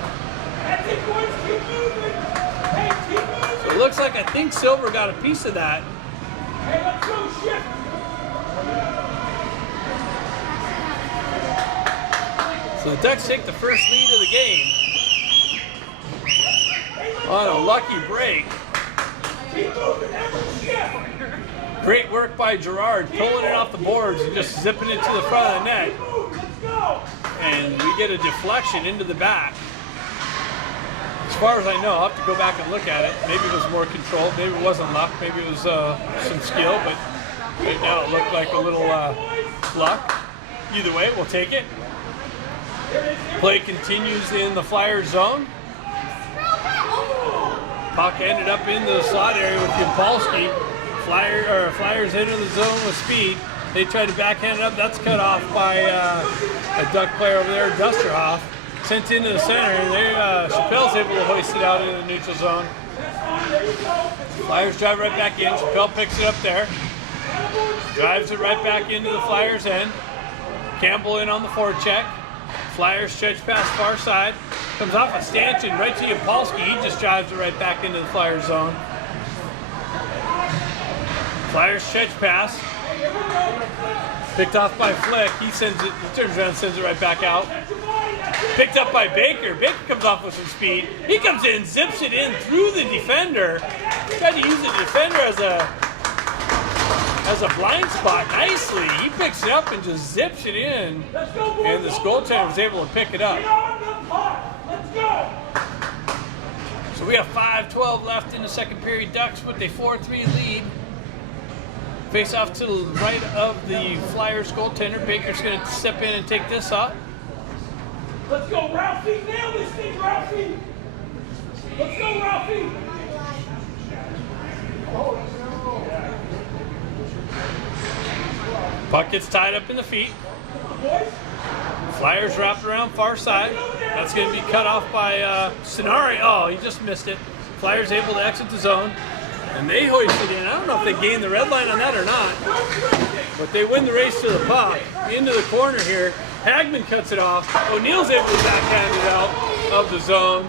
So it looks like I think Silver got a piece of that. Hey, let's go, shift. So the Ducks take the first lead of the game on a lucky break. Keep moving, everyone, shift. Great work by Gerard, pulling it off the boards and just zipping it to the front of the net. Let's go. And we get a deflection into the back. As far as I know, I'll have to go back and look at it. Maybe it was more control, maybe it wasn't luck, maybe it was some skill, but right now it looked like a little luck. Either way, we'll take it. Play continues in the Flyers zone. Puck ended up into the slot area with Yampolsky. Flyers into the zone with speed. They tried to backhand it up. That's cut off by a Duck player over there, Dusterhoff. Sent into the center. Chappelle's able to hoist it out in the neutral zone. Flyers drive right back in. Chappelle picks it up there. Drives it right back into the Flyers end. Campbell in on the forecheck. Flyers stretch pass far side. Comes off a stanchion right to Yampolsky. He just drives it right back into the Flyers zone. Flyers stretch pass. Picked off by Flick. He turns around and sends it right back out. Picked up by Baker. Baker comes off with some speed. He comes in, zips it in through the defender. Tried to use the defender as has a blind spot nicely. He picks it up and just zips it in. Let's go, boys. And this goaltender was able to pick it up. Get on the puck. Let's go. So we have 5:12 left in the second period. Ducks with a 4-3 lead. Face off to the right of the Flyers goaltender. Baker's going to step in and take this up. Let's go, Ralphie. Nail this thing, Ralphie. Let's go, Ralphie. Puck gets tied up in the feet. Boys. Flyers wrapped around far side. That's going to be cut off by Sonari. Oh, he just missed it. Flyers able to exit the zone. And they hoist it in. I don't know if they gained the red line on that or not. But they win the race to the puck. Into the corner here. Hagman cuts it off. O'Neill's able to backhand it out of the zone.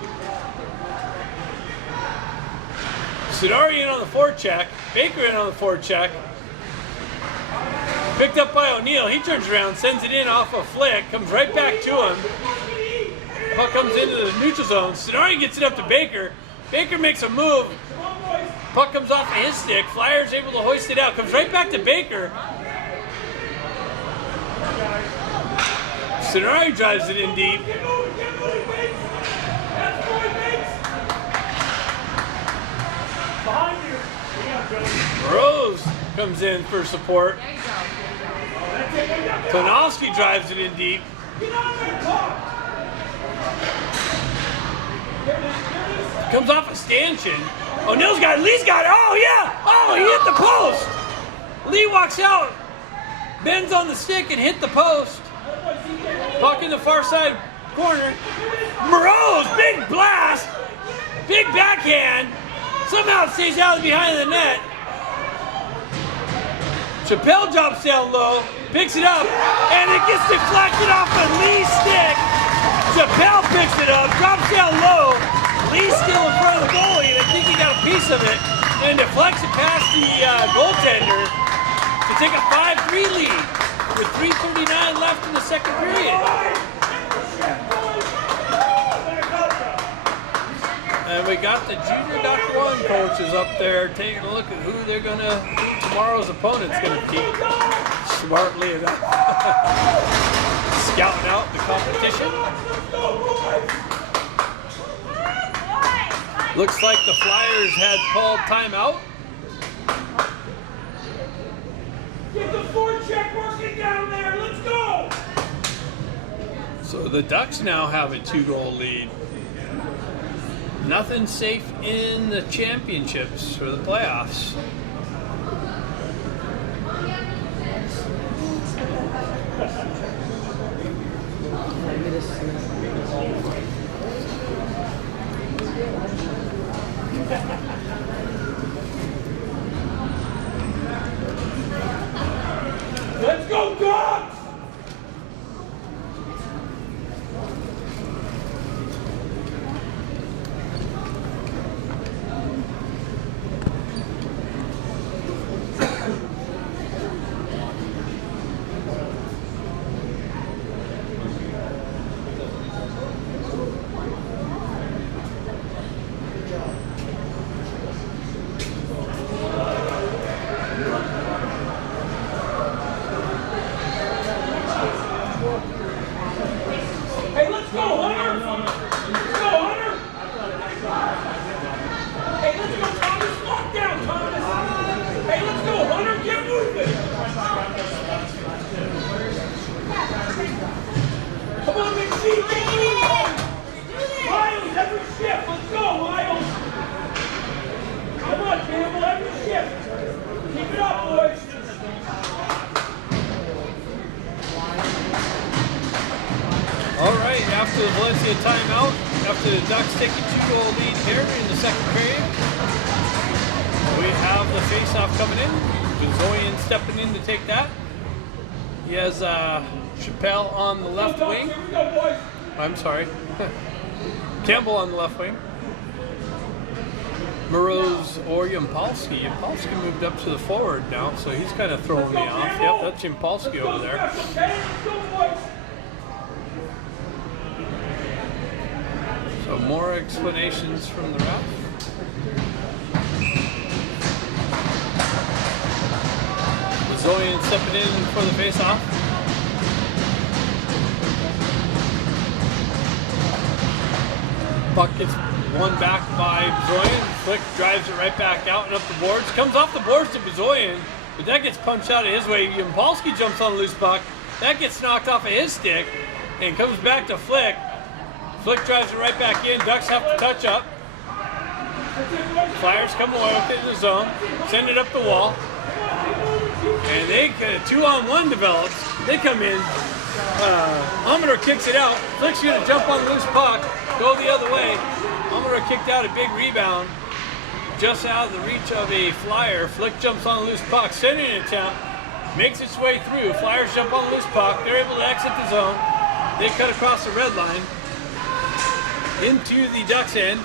Sonari in on the forecheck. Baker in on the forecheck. Picked up by O'Neill. He turns around, sends it in off a flick, comes right back to him. Puck comes into the neutral zone. Sonari gets it up to Baker. Baker makes a move. Puck comes off of his stick. Flyers able to hoist it out. Comes right back to Baker. Sonari drives it in deep. Rose comes in for support. Konowski drives it in deep. Comes off a stanchion. O'Neill's got it. Lee's got it. Oh, yeah. Oh, he hit the post. Lee walks out. Bends on the stick and hit the post. Puck in the far side corner. Moreau's big blast. Big backhand. Somehow it stays out of behind the net. Chappelle drops down low. Picks it up. And it gets deflected off of Lee's stick. Chappelle picks it up. Drops down low. Lee's still in front of the goalie, and I think he got a piece of it, and deflects it past the goaltender to take a 5-3 lead with 3:39 left in the second period. And we got the junior Dr. 1 coaches up there taking a look at who tomorrow's opponent's going to be. Smartly enough. Scouting out the competition. Looks like the Flyers had called timeout. Get the forecheck working down there. Let's go. So the Ducks now have a 2-goal lead. Nothing safe in the championships or the playoffs. Let's go, Dogs! After the Valencia timeout, after the Ducks take a 2-goal lead here in the second period, we have the face-off coming in. Zoyan stepping in to take that. He has Chappelle on the left wing. I'm sorry. Campbell on the left wing. Moroz or Yampolsky. Yampolsky moved up to the forward now, so he's kind of throwing me off. Yep, that's Yampolsky over there. So more explanations from the ref. Bezoyan stepping in for the face-off. Puck gets won back by Bezoyan. Flick drives it right back out and up the boards. Comes off the boards to Bezoyan, but that gets punched out of his way. Yampolsky jumps on a loose puck. That gets knocked off of his stick and comes back to Flick. Flick drives it right back in. Ducks have to touch up. Flyers come away with it in the zone, send it up the wall, and they 2-on-1 develops. They come in. Amador kicks it out. Flick's gonna jump on the loose puck, go the other way. Amador kicked out a big rebound, just out of the reach of a Flyer. Flick jumps on the loose puck, sending an attempt, makes its way through. Flyers jump on the loose puck. They're able to exit the zone. They cut across the red line into the Ducks' end.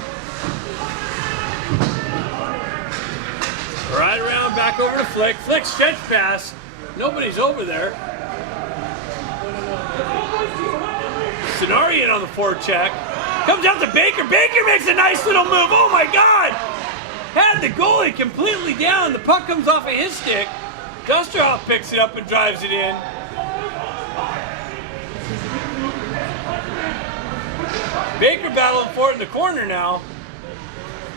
Right around, back over to Flick. Flick stretch pass. Nobody's over there. Cenarian on the forecheck. Comes out to Baker. Baker makes a nice little move. Oh my God! Had the goalie completely down. The puck comes off of his stick. Dusterhoff picks it up and drives it in. Baker battling for it in the corner now.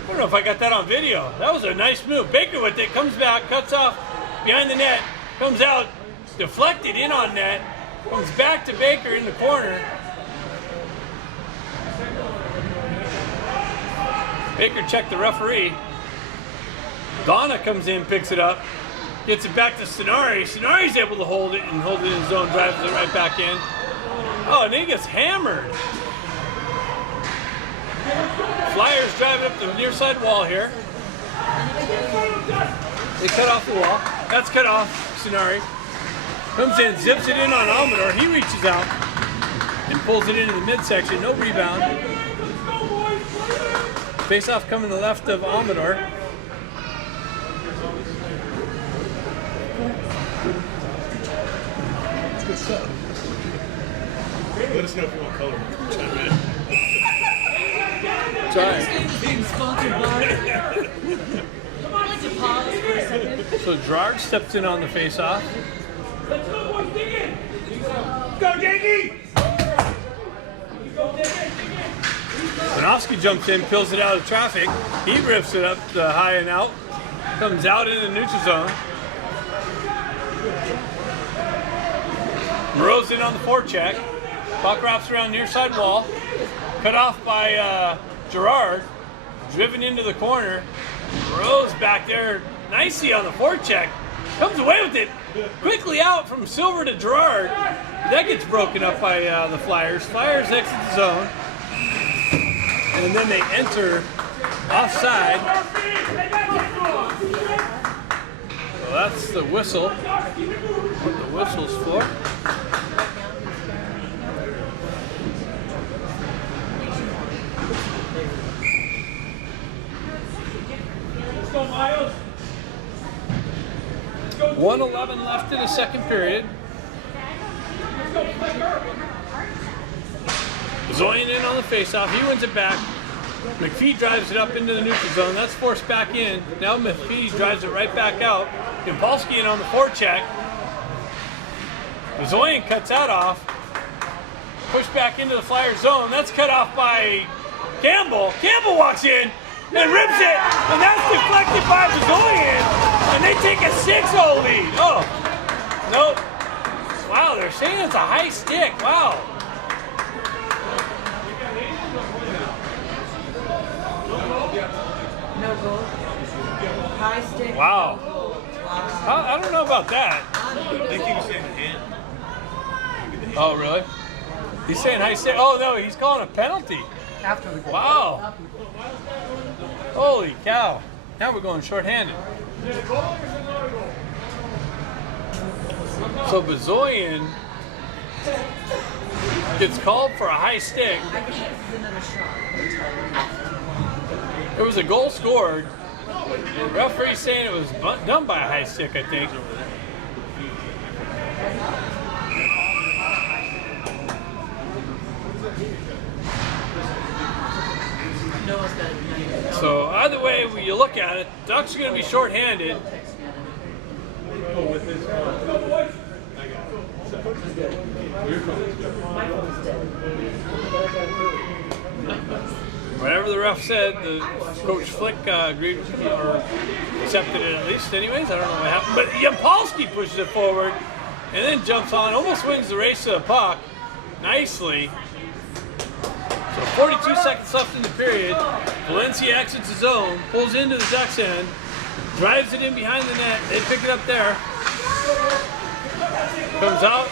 I don't know if I got that on video. That was a nice move. Baker with it, comes back, cuts off behind the net, comes out, deflected in on net, comes back to Baker in the corner. Baker checked the referee. Donna comes in, picks it up, gets it back to Cenari. Cenari's able to hold it and hold it in zone, drives it right back in. Oh, and then he gets hammered. Flyers driving up the near side wall here. They cut off the wall. That's cut off. Cenari comes in, zips it in on Amador. He reaches out and pulls it into the midsection. No rebound. Face-off coming to the left of Amador. It's good stuff. Let us know if you want color. Chime in. Try. Being sponsored by. I'd like to pause for a second. So Gerard steps in on the face-off. Let's go, boys, dig in! Go, Diggy! Go, dig in! Panofsky jumps in, peels it out of traffic. He rips it up to high and out. Comes out in the neutral zone. Moreau's in on the forecheck. Puck wraps around near side wall. Cut off by Gerard. Driven into the corner. Moreau's back there nicely on the forecheck. Comes away with it. Quickly out from Silver to Gerard. That gets broken up by the Flyers. Flyers exit the zone. And then they enter offside. So that's the whistle. What the whistle's for. Let's go, Miles! 1:11 left in the second period. Let's go, Flicker! Zoyan in on the faceoff. He wins it back. McPhee drives it up into the neutral zone. That's forced back in. Now McPhee drives it right back out. Yampolsky in on the forecheck. Zoyan cuts that off. Pushed back into the Flyer zone. That's cut off by Campbell. Campbell walks in and rips it. And that's deflected by Zoyan. And they take a 6-0 lead. Oh, nope. Wow, they're saying it's a high stick. Wow. No goal. High stick. Wow. Wow. I don't know about that. They keep saying hand. Oh, really? He's saying high stick. Oh, no, he's calling a penalty. After the goal. Wow. Holy cow. Now we're going shorthanded. So Bezoyan gets called for a high stick. I think this is another shot. There was a goal scored. The referee saying it was done by a high stick, I think. So either way you look at it, Ducks are going to be shorthanded. Oh, with his phone. Go, boys. I got it. So, your phone's good. My phone's dead. Whatever the ref said, the Coach Flick agreed with me, or accepted it at least anyways. I don't know what happened. But Yampolsky pushes it forward and then jumps on, almost wins the race to the puck nicely. So 42 seconds left in the period. Valencia exits the zone, pulls into the Ducks end, drives it in behind the net. They pick it up there. Comes out.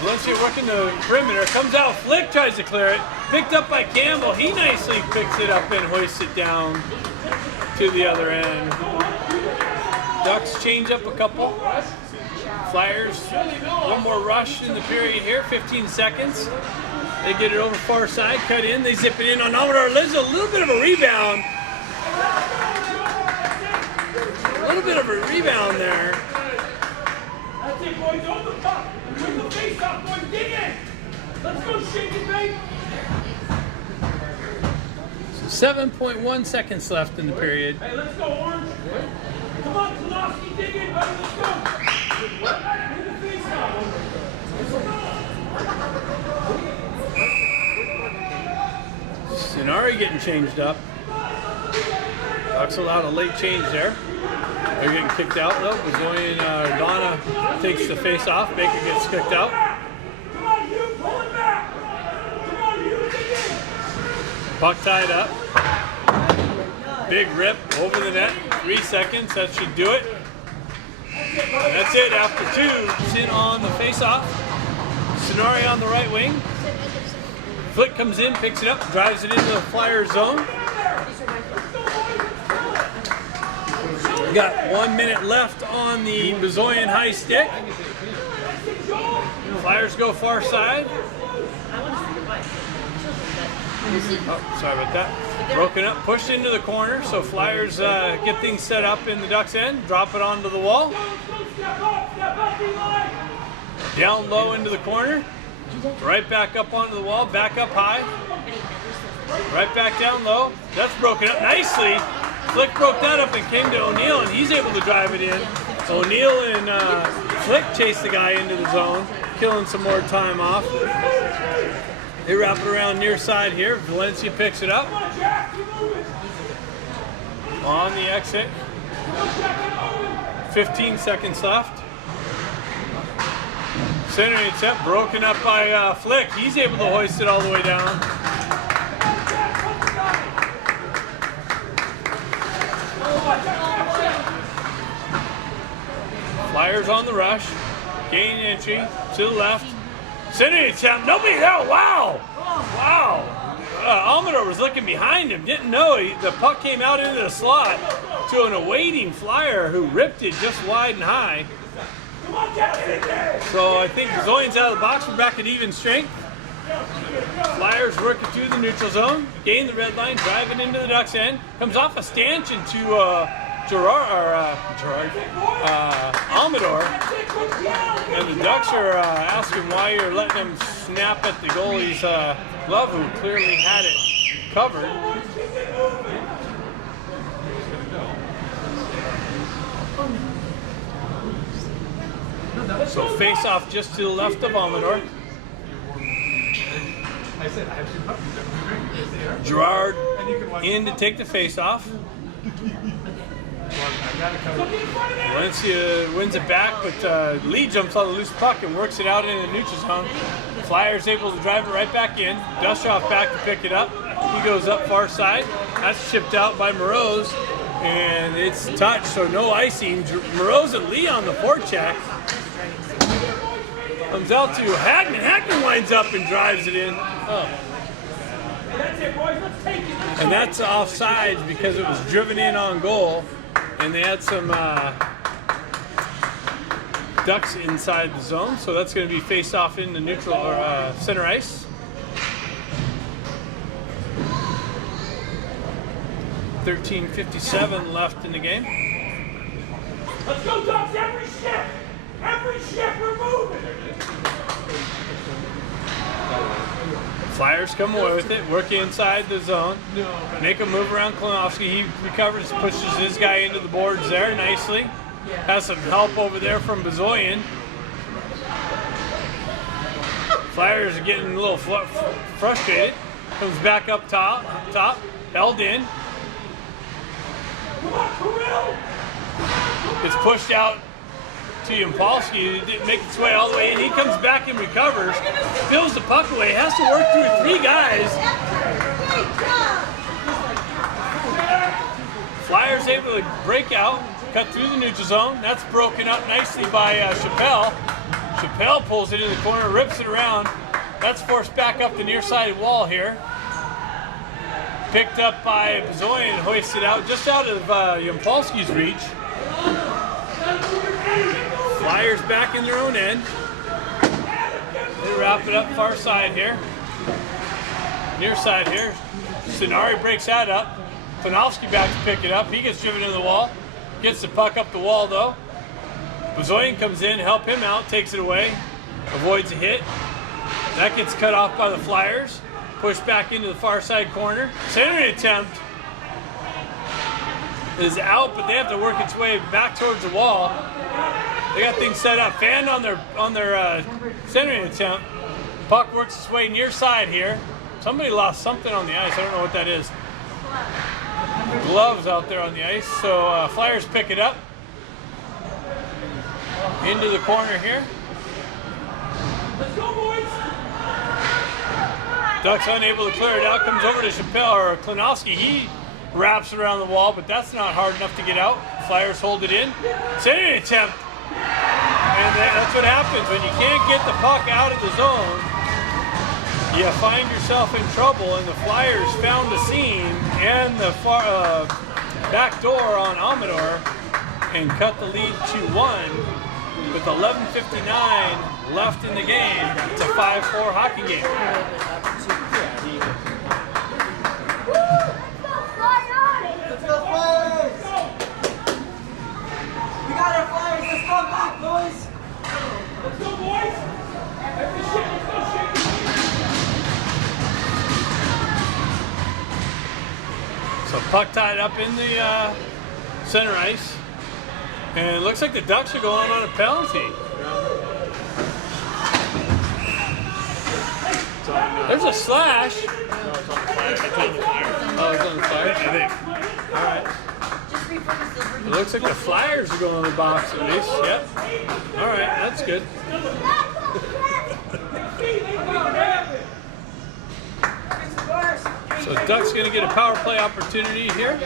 Valencia working the perimeter. Comes out. Flick tries to clear it. Picked up by Campbell. He nicely picks it up and hoists it down to the other end. Ducks change up a couple. Flyers, one more rush in the period here. 15 seconds. They get it over far side, cut in. They zip it in on Amador. Liz, a little bit of a rebound. A little bit of a rebound there. That's it, boys. On the puck. Win the face off, boys. Dig in. Let's go, shake it, babe. 7.1 seconds left in the period. Hey, let's go, Orange. Come on, Klonowski, dig in, buddy. Let's go. Win the face off. Sinari getting changed up. Ducks allowed a late change there. They're getting kicked out though. Bazoyan, Donna takes the face off. Baker gets kicked out. Come on, you. Pull it back. Come on, you. Dig in. Puck tied up. Big rip over the net. 3 seconds. That should do it. And that's it after 2. Sin on the face-off. Sinari on the right wing. Flick comes in, picks it up, drives it into the Flyer zone. We got 1 minute left on the Bazoyan high stick. Flyers go far side. Oh, sorry about that. Broken up, pushed into the corner, so Flyers get things set up in the Ducks end, drop it onto the wall. Down low into the corner, right back up onto the wall, back up high, right back down low. That's broken up nicely. Flick broke that up and came to O'Neill, and he's able to drive it in. O'Neill and Flick chase the guy into the zone, killing some more time off. They wrap it around near side here. Valencia picks it up. On the exit. 15 seconds left. Center attempt broken up by Flick. He's able to hoist it all the way down. Flyers on the rush. Gain entry to the left. Center attempt. Nobody there. Wow. Wow. Amador was looking behind him. Didn't know. The puck came out into the slot to an awaiting Flyer who ripped it just wide and high. So I think Bazoyan's out of the box. We're back at even strength. Flyers working through the neutral zone. Gain the red line. Drive it into the Ducks end. Comes off a stanchion to Amador. And the Ducks are asking why you're letting him snap at the goalie's glove, who clearly had it covered. So face off just to the left of Amador. Gerard in to take the face off. Valencia wins it back, but Lee jumps on the loose puck and works it out in the neutral zone. Flyers able to drive it right back in. Dushoff back to pick it up. He goes up far side. That's chipped out by Moroz, and it's touched, so no icing. Moroz and Lee on the forecheck. Comes out to Hagman. Hagman winds up and drives it in. Oh. And that's offsides because it was driven in on goal. And they had some Ducks inside the zone, so that's going to be faced off in the neutral or center ice. 13:57 left in the game. Let's go, Ducks! Every shift! Every shift, we're moving! Flyers come away with it, work inside the zone, make a move around Klonowski. He recovers, pushes his guy into the boards there nicely. Has some help over there from Bezoyan. Flyers are getting a little frustrated. Comes back up top, held in. Gets pushed out to Yampolsky. Didn't make its way all the way in. He comes back and recovers. Fills the puck away. Has to work through 3 guys. Flyers able to break out, cut through the neutral zone. That's broken up nicely by Chappelle. Chappelle pulls it in the corner, rips it around. That's forced back up the near side wall here. Picked up by Bezoyan and hoisted out just out of Yampolsky's reach. Flyers back in their own end. They wrap it up far side here. Near side here. Sinari breaks that up. Panofsky back to pick it up. He gets driven into the wall. Gets the puck up the wall though. Bezoyan comes in, help him out, takes it away. Avoids a hit. That gets cut off by the Flyers. Pushed back into the far side corner. Centering attempt is out, but they have to work its way back towards the wall. They got things set up. Fan on their centering attempt. Puck works its way near side here. Somebody lost something on the ice. I don't know what that is. Gloves out there on the ice. So Flyers pick it up. Into the corner here. Let's go, boys! Ducks unable to clear it out. Comes over to Chappelle or Klinowski. He wraps around the wall, but that's not hard enough to get out. Flyers hold it in. Centering attempt. And that's what happens when you can't get the puck out of the zone. You find yourself in trouble, and the Flyers found the seam and the back door on Amador and cut the lead to 1 with 11:59 left in the game. It's a 5-4 hockey game. Let's go Flyers! We got our Flyers. Let's go back, boys. Let's go, boys! Let's go, shake. So puck tied up in the center ice. And it looks like the Ducks are going on a penalty. There's a slash. No, it's on the Flyers. It's on the Flyers. Oh, it's on the Flyers? I think. All right. It looks like the Flyers are going on the box at least. Yep. All right, that's good. So Ducks going to get a power play opportunity here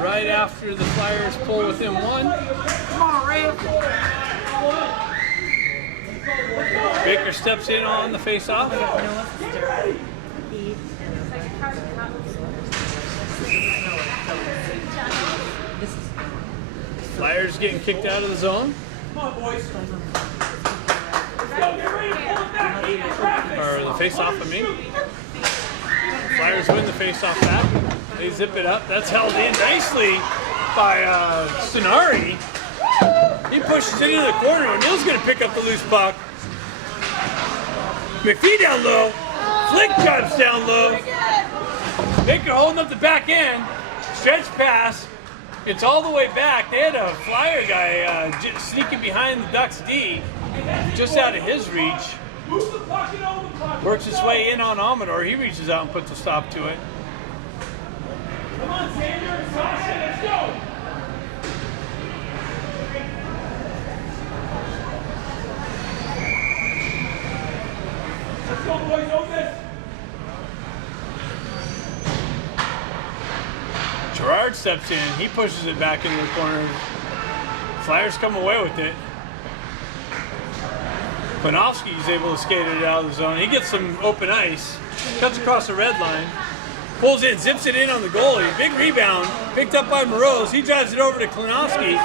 right after the Flyers pull within 1. Come on, Ray. Baker steps in on the face-off. Flyers getting kicked out of the zone. Come on, boys. Go, get ready to pull it back. Keep it traffic. Or the face-off, I mean. Flyers win the face-off back. They zip it up. That's held in nicely by Sinari. He pushes it into the corner. O'Neill's going to pick up the loose puck. McPhee down low. Flick jumps down low. Baker holding up the back end. Stretch pass. It's all the way back. They had a Flyer guy sneaking behind the Ducks D, just out of his reach. Move the puck and over the puck. Works his way in on Amador. He reaches out and puts a stop to it. Come on, Sander. Sasha, let's go. Let's go, boys. Open. Gerard steps in. He pushes it back into the corner. Flyers come away with it. Panofsky is able to skate it out of the zone. He gets some open ice. Cuts across the red line. Pulls in, zips it in on the goalie. Big rebound. Picked up by Moroz. He drives it over to Klinowski.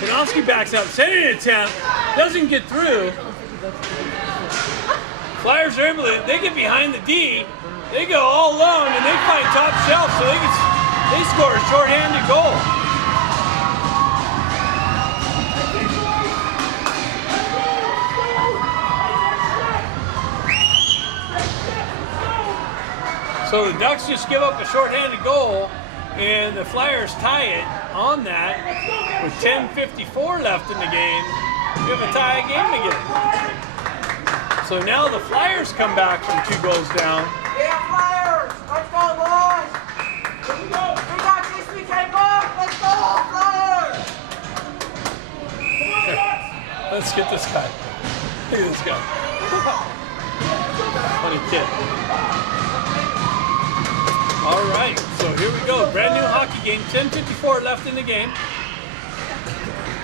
Klinowski backs up. Centering attempt. Doesn't get through. Flyers are able to, they get behind the D. They go all alone and they find top shelf, so they score a shorthanded goal. So the Ducks just give up a shorthanded goal and the Flyers tie it on that with 10:54 left in the game. We have a tie game again. So now the Flyers come back from 2 goals down. Yeah, Flyers! Let's go, boys! We got this weekend, boys! Let's go, Flyers! Let's get this guy. Look at this guy. Funny kid. All right, so here we go. Brand new hockey game. 10:54 left in the game.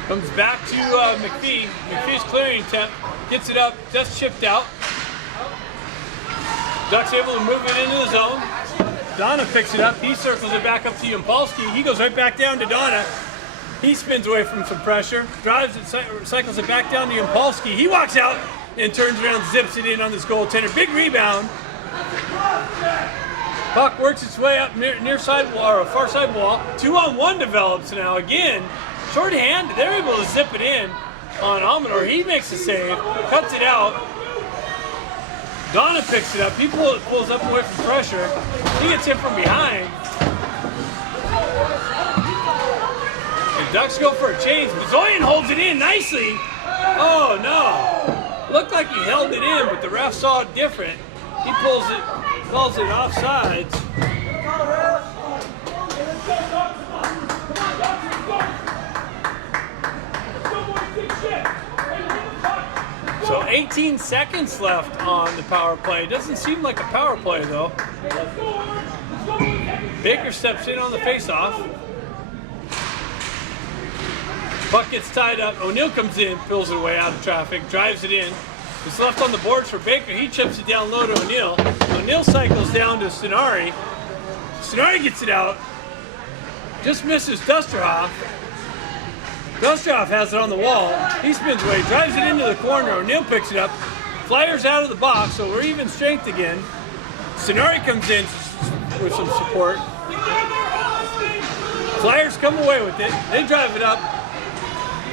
Comes back to McPhee. McPhee's clearing attempt. Gets it up. Just chipped out. Ducks able to move it into the zone. Donna picks it up. He circles it back up to Yampolsky. He goes right back down to Donna. He spins away from some pressure. Drives it, cycles it back down to Yampolsky. He walks out and turns around, zips it in on this goaltender. Big rebound. Puck works its way up near side wall, or far side wall. 2-on-1 develops now. Again, shorthanded. They're able to zip it in on Amador. He makes a save, cuts it out. Donna picks it up. He pulls up away from pressure. He gets in from behind. The Ducks go for a change, but Zoyan holds it in nicely. Oh no! Looked like he held it in, but the ref saw it different. He calls it offsides. So 18 seconds left on the power play. Doesn't seem like a power play though. Baker steps in on the faceoff. Puck gets tied up. O'Neill comes in, fills it away out of traffic, drives it in. It's left on the boards for Baker. He chips it down low to O'Neill. O'Neill cycles down to Stenari. Stenari gets it out. Just misses Dusterhoff. Dusterhoff has it on the wall. He spins away, drives it into the corner. O'Neill picks it up. Flyers out of the box, so we're even strength again. Stenari comes in with some support. Flyers come away with it. They drive it up.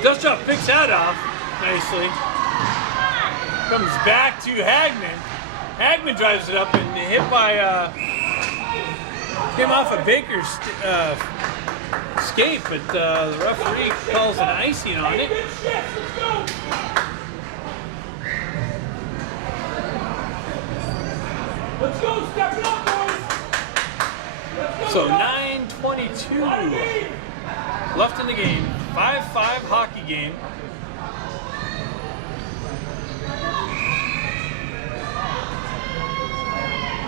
Dusterhoff picks that off nicely. Comes back to Hagman. Hagman drives it up and hit by came off of Baker's skate, but the referee calls an icing on it. Let's go, step it up, boys! So 9:22 left in the game. 5-5 hockey game.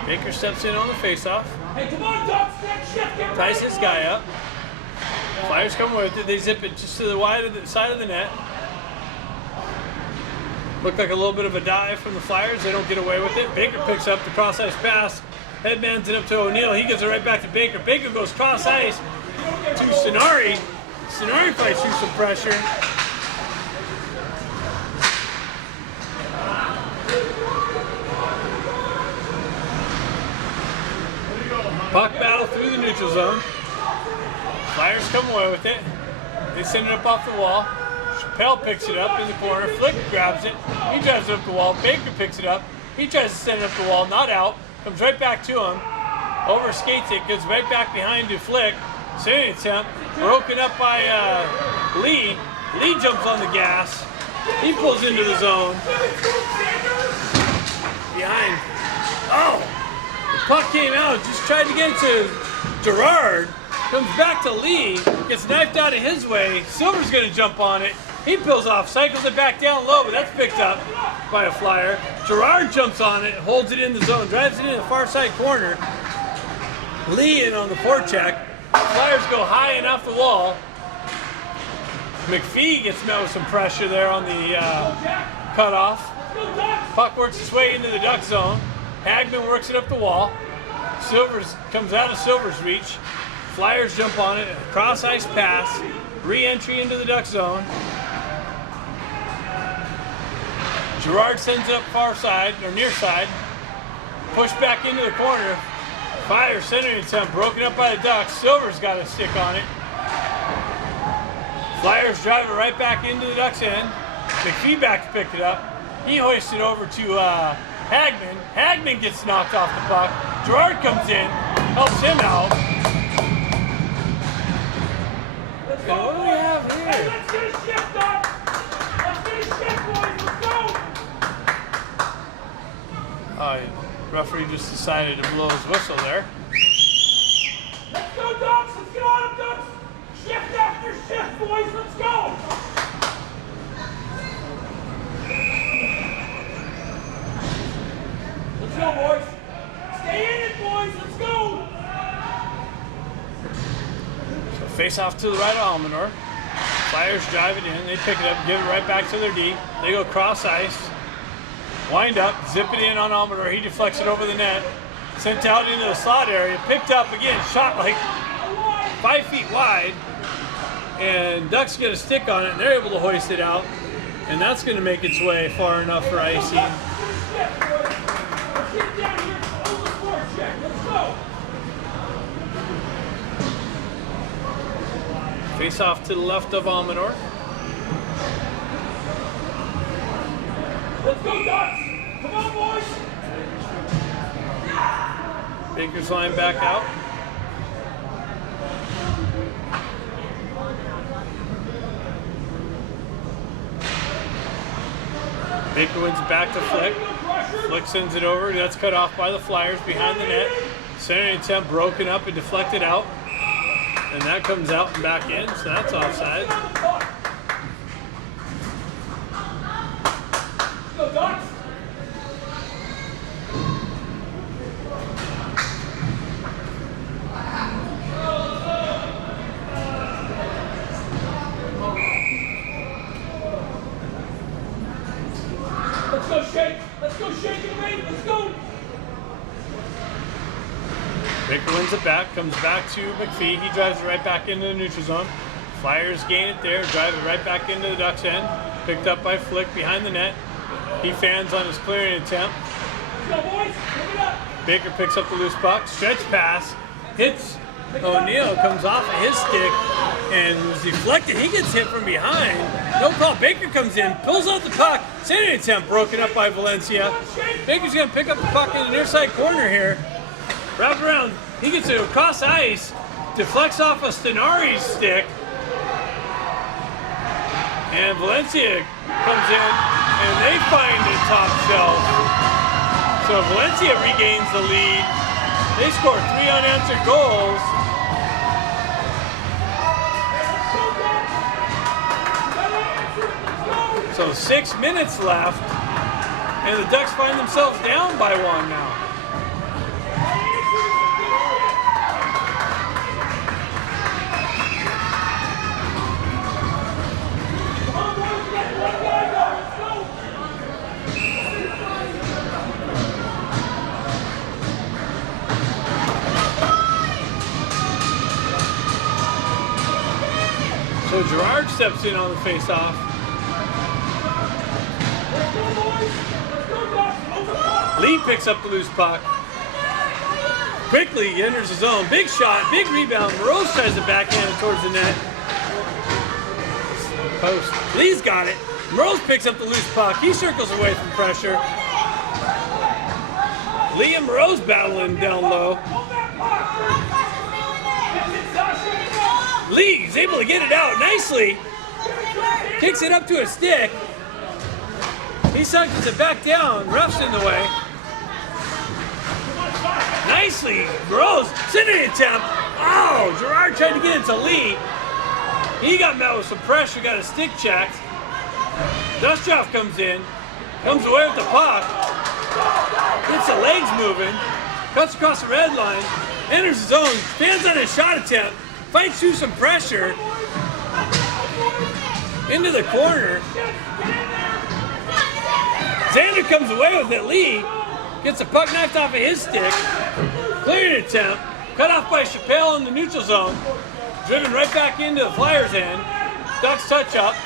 Baker steps in on the faceoff. Hey, come on, Ducks, next shift, get ready. Ties this guy up. Flyers come with it. They zip it just to the wide of the side of the net. Looked like a little bit of a dive from the Flyers. They don't get away with it. Baker picks up the cross ice pass. Headmans it up to O'Neill. He gives it right back to Baker. Baker goes cross ice to Stenari. Stenari fights through some pressure. Puck battle through the neutral zone. Flyers come away with it. They send it up off the wall. Chappelle picks it up in the corner. Flick grabs it. He drives it up the wall. Baker picks it up. He tries to send it up the wall. Not out. Comes right back to him. Over skates it. Goes right back behind to Flick. Sending attempt. Broken up by Lee. Lee jumps on the gas. He pulls into the zone. Behind. Oh! The puck came out. Just tried to get it to Gerard. Comes back to Lee. Gets knifed out of his way. Silver's going to jump on it. He peels off. Cycles it back down low, but that's picked up by a Flyer. Gerard jumps on it. Holds it in the zone. Drives it in the far side corner. Lee in on the forecheck. Flyers go high and off the wall. McPhee gets met with some pressure there on the cutoff. Puck works its way into the Duck zone. Hagman works it up the wall. Silvers comes out of Silver's reach. Flyers jump on it. Cross ice pass. Re-entry into the Duck zone. Gerard sends it up far side, or near side. Push back into the corner. Fire centering attempt broken up by the Ducks. Silver's got a stick on it. Flyers drive it right back into the Ducks end. McPhee back to pick it up. He hoists it over to Hagman. Hagman gets knocked off the puck. Gerard comes in, helps him out. just decided to blow his whistle there. Let's go, Ducks! Let's get on them, Ducks! Shift after shift, boys! Let's go! Let's go, boys! Stay in it, boys! Let's go! So face off to the right of Almanor. Flyers drive it in. They pick it up, give it right back to their D. They go cross ice. Wind up, zip it in on Almanor. He deflects it over the net. Sent out into the slot area. Picked up again, shot like 5 feet wide. And Ducks get a stick on it, and they're able to hoist it out. And that's going to make its way far enough for icing. Let's get down here and hold the floor check. Let's go! Face off to the left of Almanor. Let's go, Ducks! Come on, boys! Baker's line back out. Baker wins it back to Flick. Flick sends it over. That's cut off by the Flyers behind the net. Center attempt broken up and deflected out. And that comes out and back in, so that's offside. Go, Ducks! Let's go, shake! Let's go, shake and wait! Let's go! Baker wins it back, comes back to McPhee. He drives it right back into the neutral zone. Flyers gain it there, drive it right back into the Ducks end. Picked up by Flick behind the net. He fans on his clearing attempt. Let's go, boys! Pick it up! Baker picks up the loose puck, stretch pass, hits O'Neal, comes off of his stick, and was deflected. He gets hit from behind. No call. Baker comes in, pulls out the puck. Center attempt broken up by Valencia. Baker's going to pick up the puck in the near side corner here. Wrap around. He gets it across ice, deflects off of Stenari's stick, and Valencia comes in, and they find the top shelf. So Valencia regains the lead. They score 3 unanswered goals. So 6 minutes left, and the Ducks find themselves down by 1 now. So Gerard steps in on the face-off. Lee picks up the loose puck. Quickly enters the zone. Big shot, big rebound. Rose tries to backhand it towards the net. Post. Lee's got it. Rose picks up the loose puck. He circles away from pressure. Lee and Rose battling down low. Lee is able to get it out nicely. Kicks it up to a stick. He sucks it back down. Ref's in the way. Nicely. Rose. Sending attempt. Oh, Gerard tried to get it to Lee. He got met with some pressure. Got a stick checked. Dustoff comes in. Comes away with the puck. Gets the legs moving. Cuts across the red line. Enters the zone. Stands on his shot attempt. Fights through some pressure. Into the corner. Xander comes away with it. Lee gets the puck knocked off of his stick. Clearing attempt. Cut off by Chappelle in the neutral zone. Driven right back into the Flyers' end. Ducks touch up.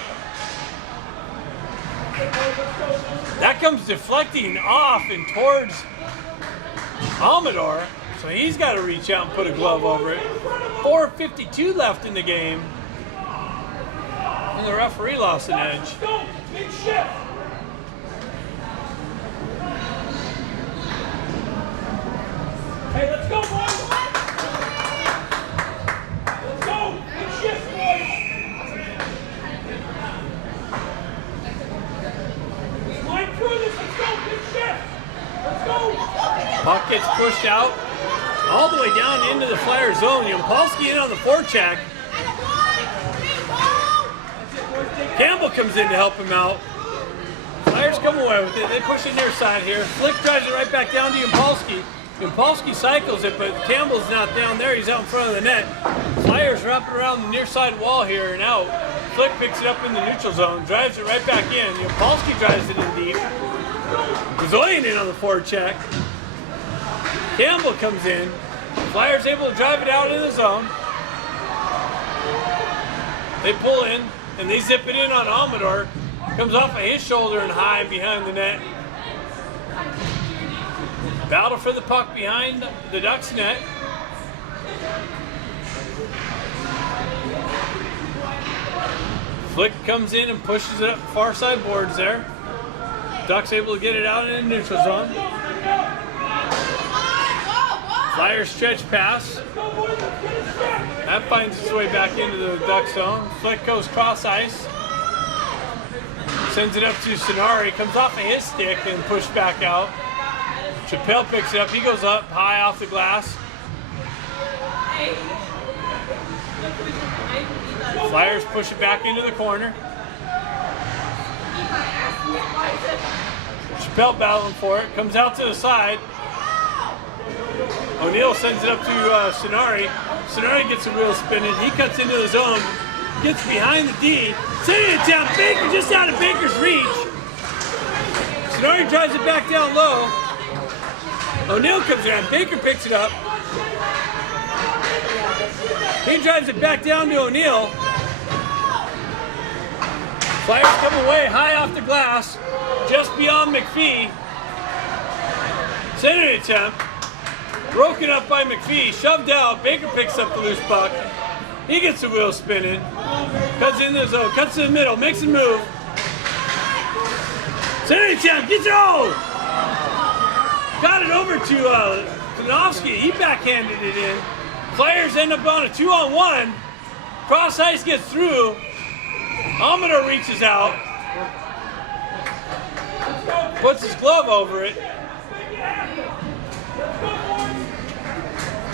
That comes deflecting off and towards Almanor. So he's got to reach out and put a glove over it. 4:52 left in the game. And the referee lost an edge. Big shift. Hey, let's go, boys. Let's go. Big shift, boys. Let's line through this. Let's go. Big shift. Let's go. Puck gets pushed out all the way down into the Flyer zone. Yampolsky in on the forecheck. Campbell comes in to help him out. Flyers come away with it. They push in their side here. Flick drives it right back down to Yampolsky. Yampolsky cycles it, but Campbell's not down there. He's out in front of the net. Flyers wrap it around the near side wall here and out. Flick picks it up in the neutral zone, drives it right back in. Yampolsky drives it in deep. Zoyan in on the forecheck. Campbell comes in. Flyers able to drive it out in the zone. They pull in, and they zip it in on Amador. Comes off of his shoulder and high behind the net. Battle for the puck behind the Ducks net. Flick comes in and pushes it up the far side boards there. Ducks able to get it out in the neutral zone. Flyers stretch pass. That finds its way back into the Duck zone. Flick goes cross ice. Sends it up to Sonari. Comes off of his stick and pushed back out. Chappelle picks it up. He goes up high off the glass. Flyers push it back into the corner. Chappelle battling for it. Comes out to the side. O'Neill sends it up to Sonari. Sonari gets a wheel spinning. He cuts into the zone. Gets behind the D. Sending it down. Baker just out of Baker's reach. Sonari drives it back down low. O'Neill comes around. Baker picks it up. He drives it back down to O'Neill. Flyers come away high off the glass, just beyond McPhee. Center attempt. Broken up by McPhee. Shoved out. Baker picks up the loose puck. He gets the wheel spinning. Cuts in the zone. Cuts to the middle. Makes a move. Center attempt. Gets it. Oh! Got it over to Konofsky. He backhanded it in. Flyers end up on a 2-on-1. Cross ice gets through. Amador reaches out. Puts his glove over it.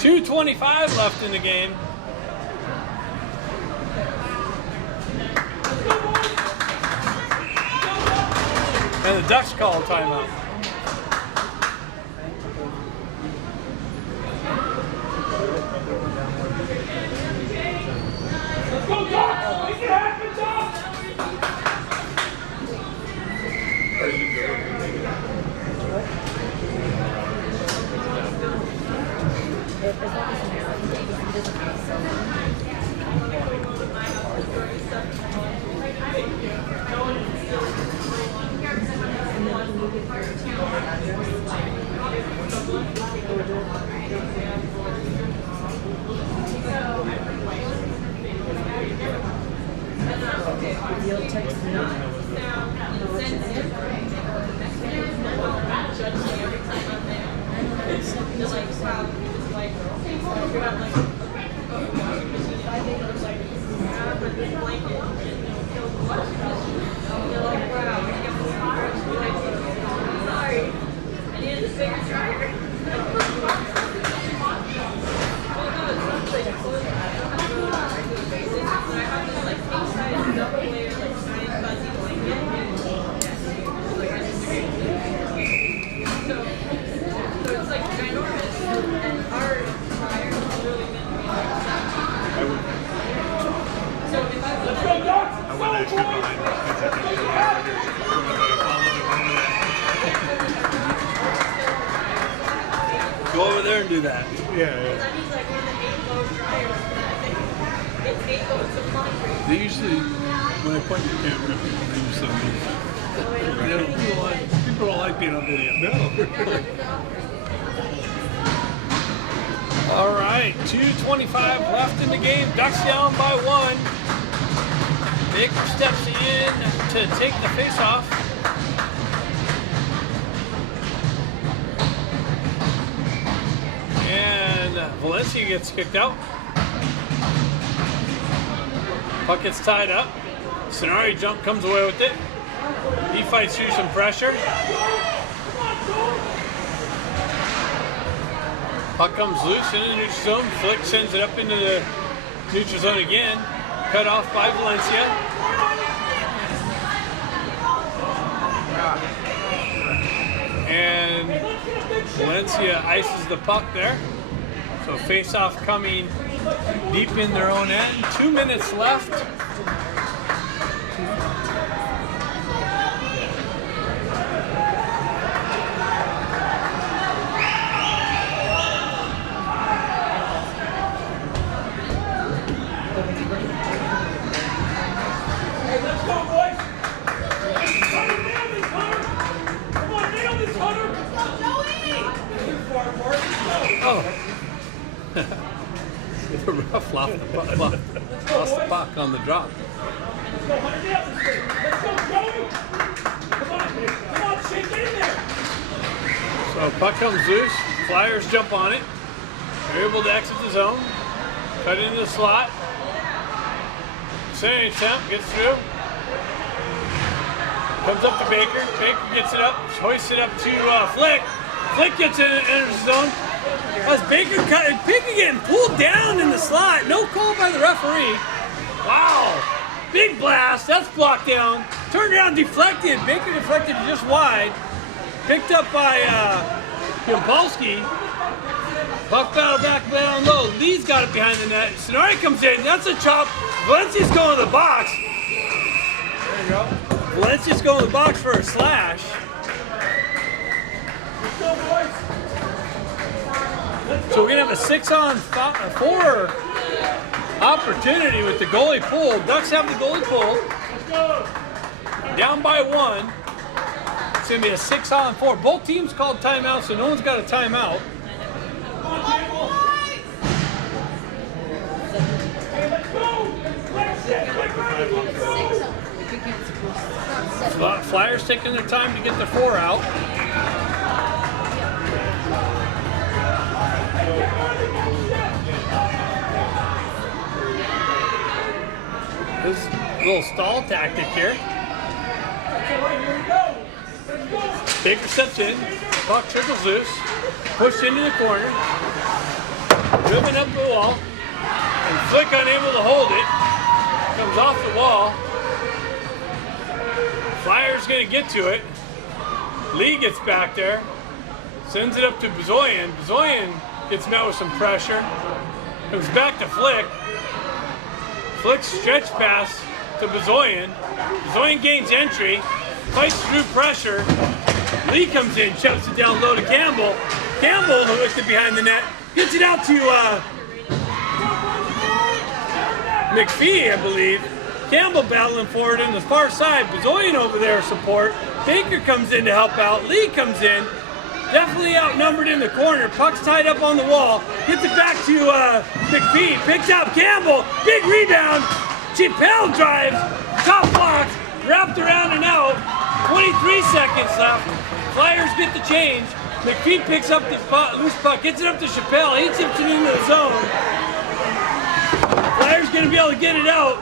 2:25 left in the game. And the Ducks call a timeout. Let's go, Doc! Make it happen, Doc! Go over there and do that. Yeah. They usually, when I point the camera, they usually move. People don't like being on video. No. All right, 2:25 left in the game. Ducks down by 1. Baker steps in to take the face-off. And Valencia gets kicked out. Puck gets tied up. Sonari jump comes away with it. He fights through some pressure. Puck comes loose in the neutral zone. Flick sends it up into the neutral zone again. Cut off by Valencia. And Valencia ices the puck there. So face-off coming deep in their own end. 2 minutes left. Oh. The ref lost the puck on the drop. Come on, Shane, get in there. So puck comes loose. Flyers jump on it. They're able to exit the zone. Cut into the slot. Centering attempt gets through. Comes up to Baker. Baker gets it up. Hoists it up to Flick. Flick gets it into the zone. As Baker getting pulled down in the slot. No call by the referee. Wow. Big blast. That's blocked down. Turned around, deflected. Baker deflected just wide. Picked up by Yampolsky. Puck battle back down low. Lee's got it behind the net. Sonari comes in. That's a chop. Valencia's going to the box. There you go. Valencia's going to the box for a slash. So we're going to have a 6-on-4 opportunity with the goalie pulled. Ducks have the goalie pulled. Down by 1. It's going to be a 6-on-4. Both teams called timeout, so no one's got a timeout. Flyers taking their time to get the 4 out. This is a little stall tactic here. Baker steps in, puck trickles loose, pushed into the corner, driven up the wall, and Flick unable to hold it, comes off the wall. Flyer's gonna get to it. Lee gets back there, sends it up to Bezoyan. Bezoyan gets met with some pressure, comes back to Flick. Flick stretch pass to Bezoyan. Bezoyan gains entry, fights through pressure. Lee comes in, chucks it down low to Campbell. Campbell, who hooks it behind the net, gets it out to McPhee, I believe. Campbell battling forward in the far side. Bezoyan over there support. Baker comes in to help out. Lee comes in. Definitely outnumbered in the corner. Puck's tied up on the wall. Gets it back to McPhee. Picks up Campbell. Big rebound. Chappelle drives. Top blocks. Wrapped around and out. 23 seconds left. Flyers get the change. McPhee picks up the loose puck. Gets it up to Chappelle. He tips it into the zone. Flyers going to be able to get it out.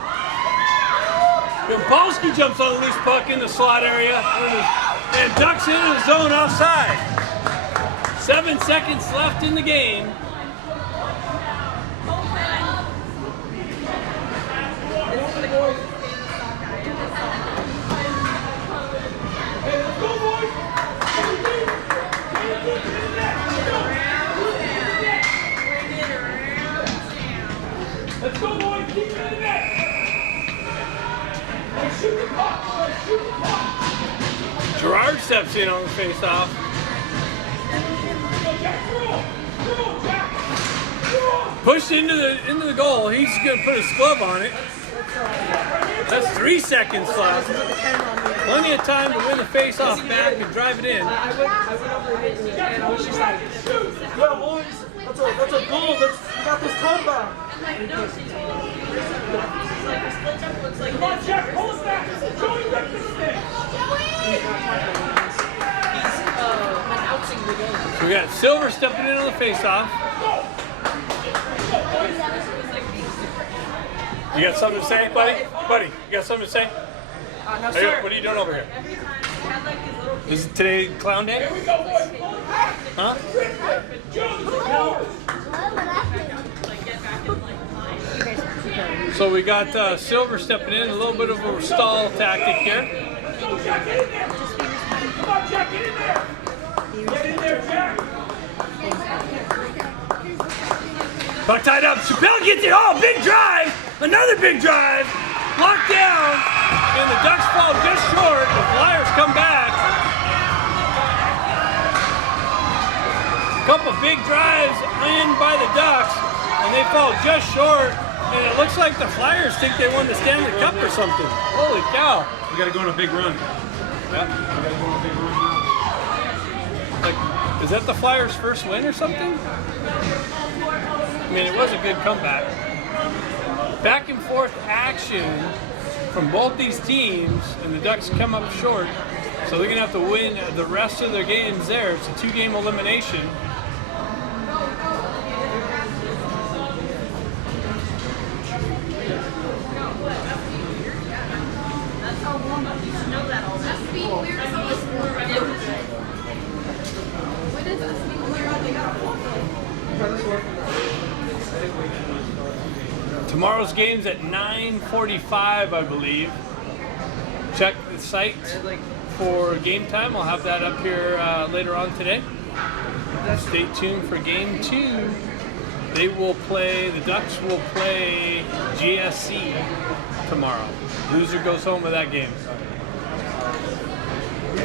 Yampolsky jumps on the loose puck in the slot area and ducks into the zone offside. 7 seconds left in the game. Let's go, boys. Keep it in the net. Shoot the puck. Shoot the puck. Gerard steps in on the face-off. Pushed into the goal. He's going to put his glove on it. That's 3 seconds left. Plenty of time to win the face-off back and drive it in. I went over and hit me, and I was just like, yeah, boys, that's a goal. We got this comeback. Come on, Jeff, pull us back. Joey, rip this thing. So we got Silver stepping in on the face-off. You got something to say, buddy? Buddy, you got something to say? No, sir. What are you doing over here? Is it today Clown Day? Here we go, boys. Huh? So we got Silver stepping in, a little bit of a stall tactic here. Go, Jack, get in there. Come on, Jack, get in there. Get in there, Jack. Puck tied up. Chappelle gets it. Oh, big drive. Another big drive. Locked down. And the Ducks fall just short. The Flyers come back. A couple big drives in by the Ducks. And they fall just short. And it looks like the Flyers think they won the Stanley Cup or something. Holy cow. We got to go on a big run. Yeah. We got to go on a big run now. Like, is that the Flyers' first win or something? I mean, it was a good comeback. Back and forth action from both these teams, and the Ducks come up short. So they're going to have to win the rest of their games there. It's a 2-game elimination. Tomorrow's game's at 9:45, I believe. Check the site for game time. I'll have that up here later on today. Stay tuned for game 2. The Ducks will play GSC tomorrow. Loser goes home with that game.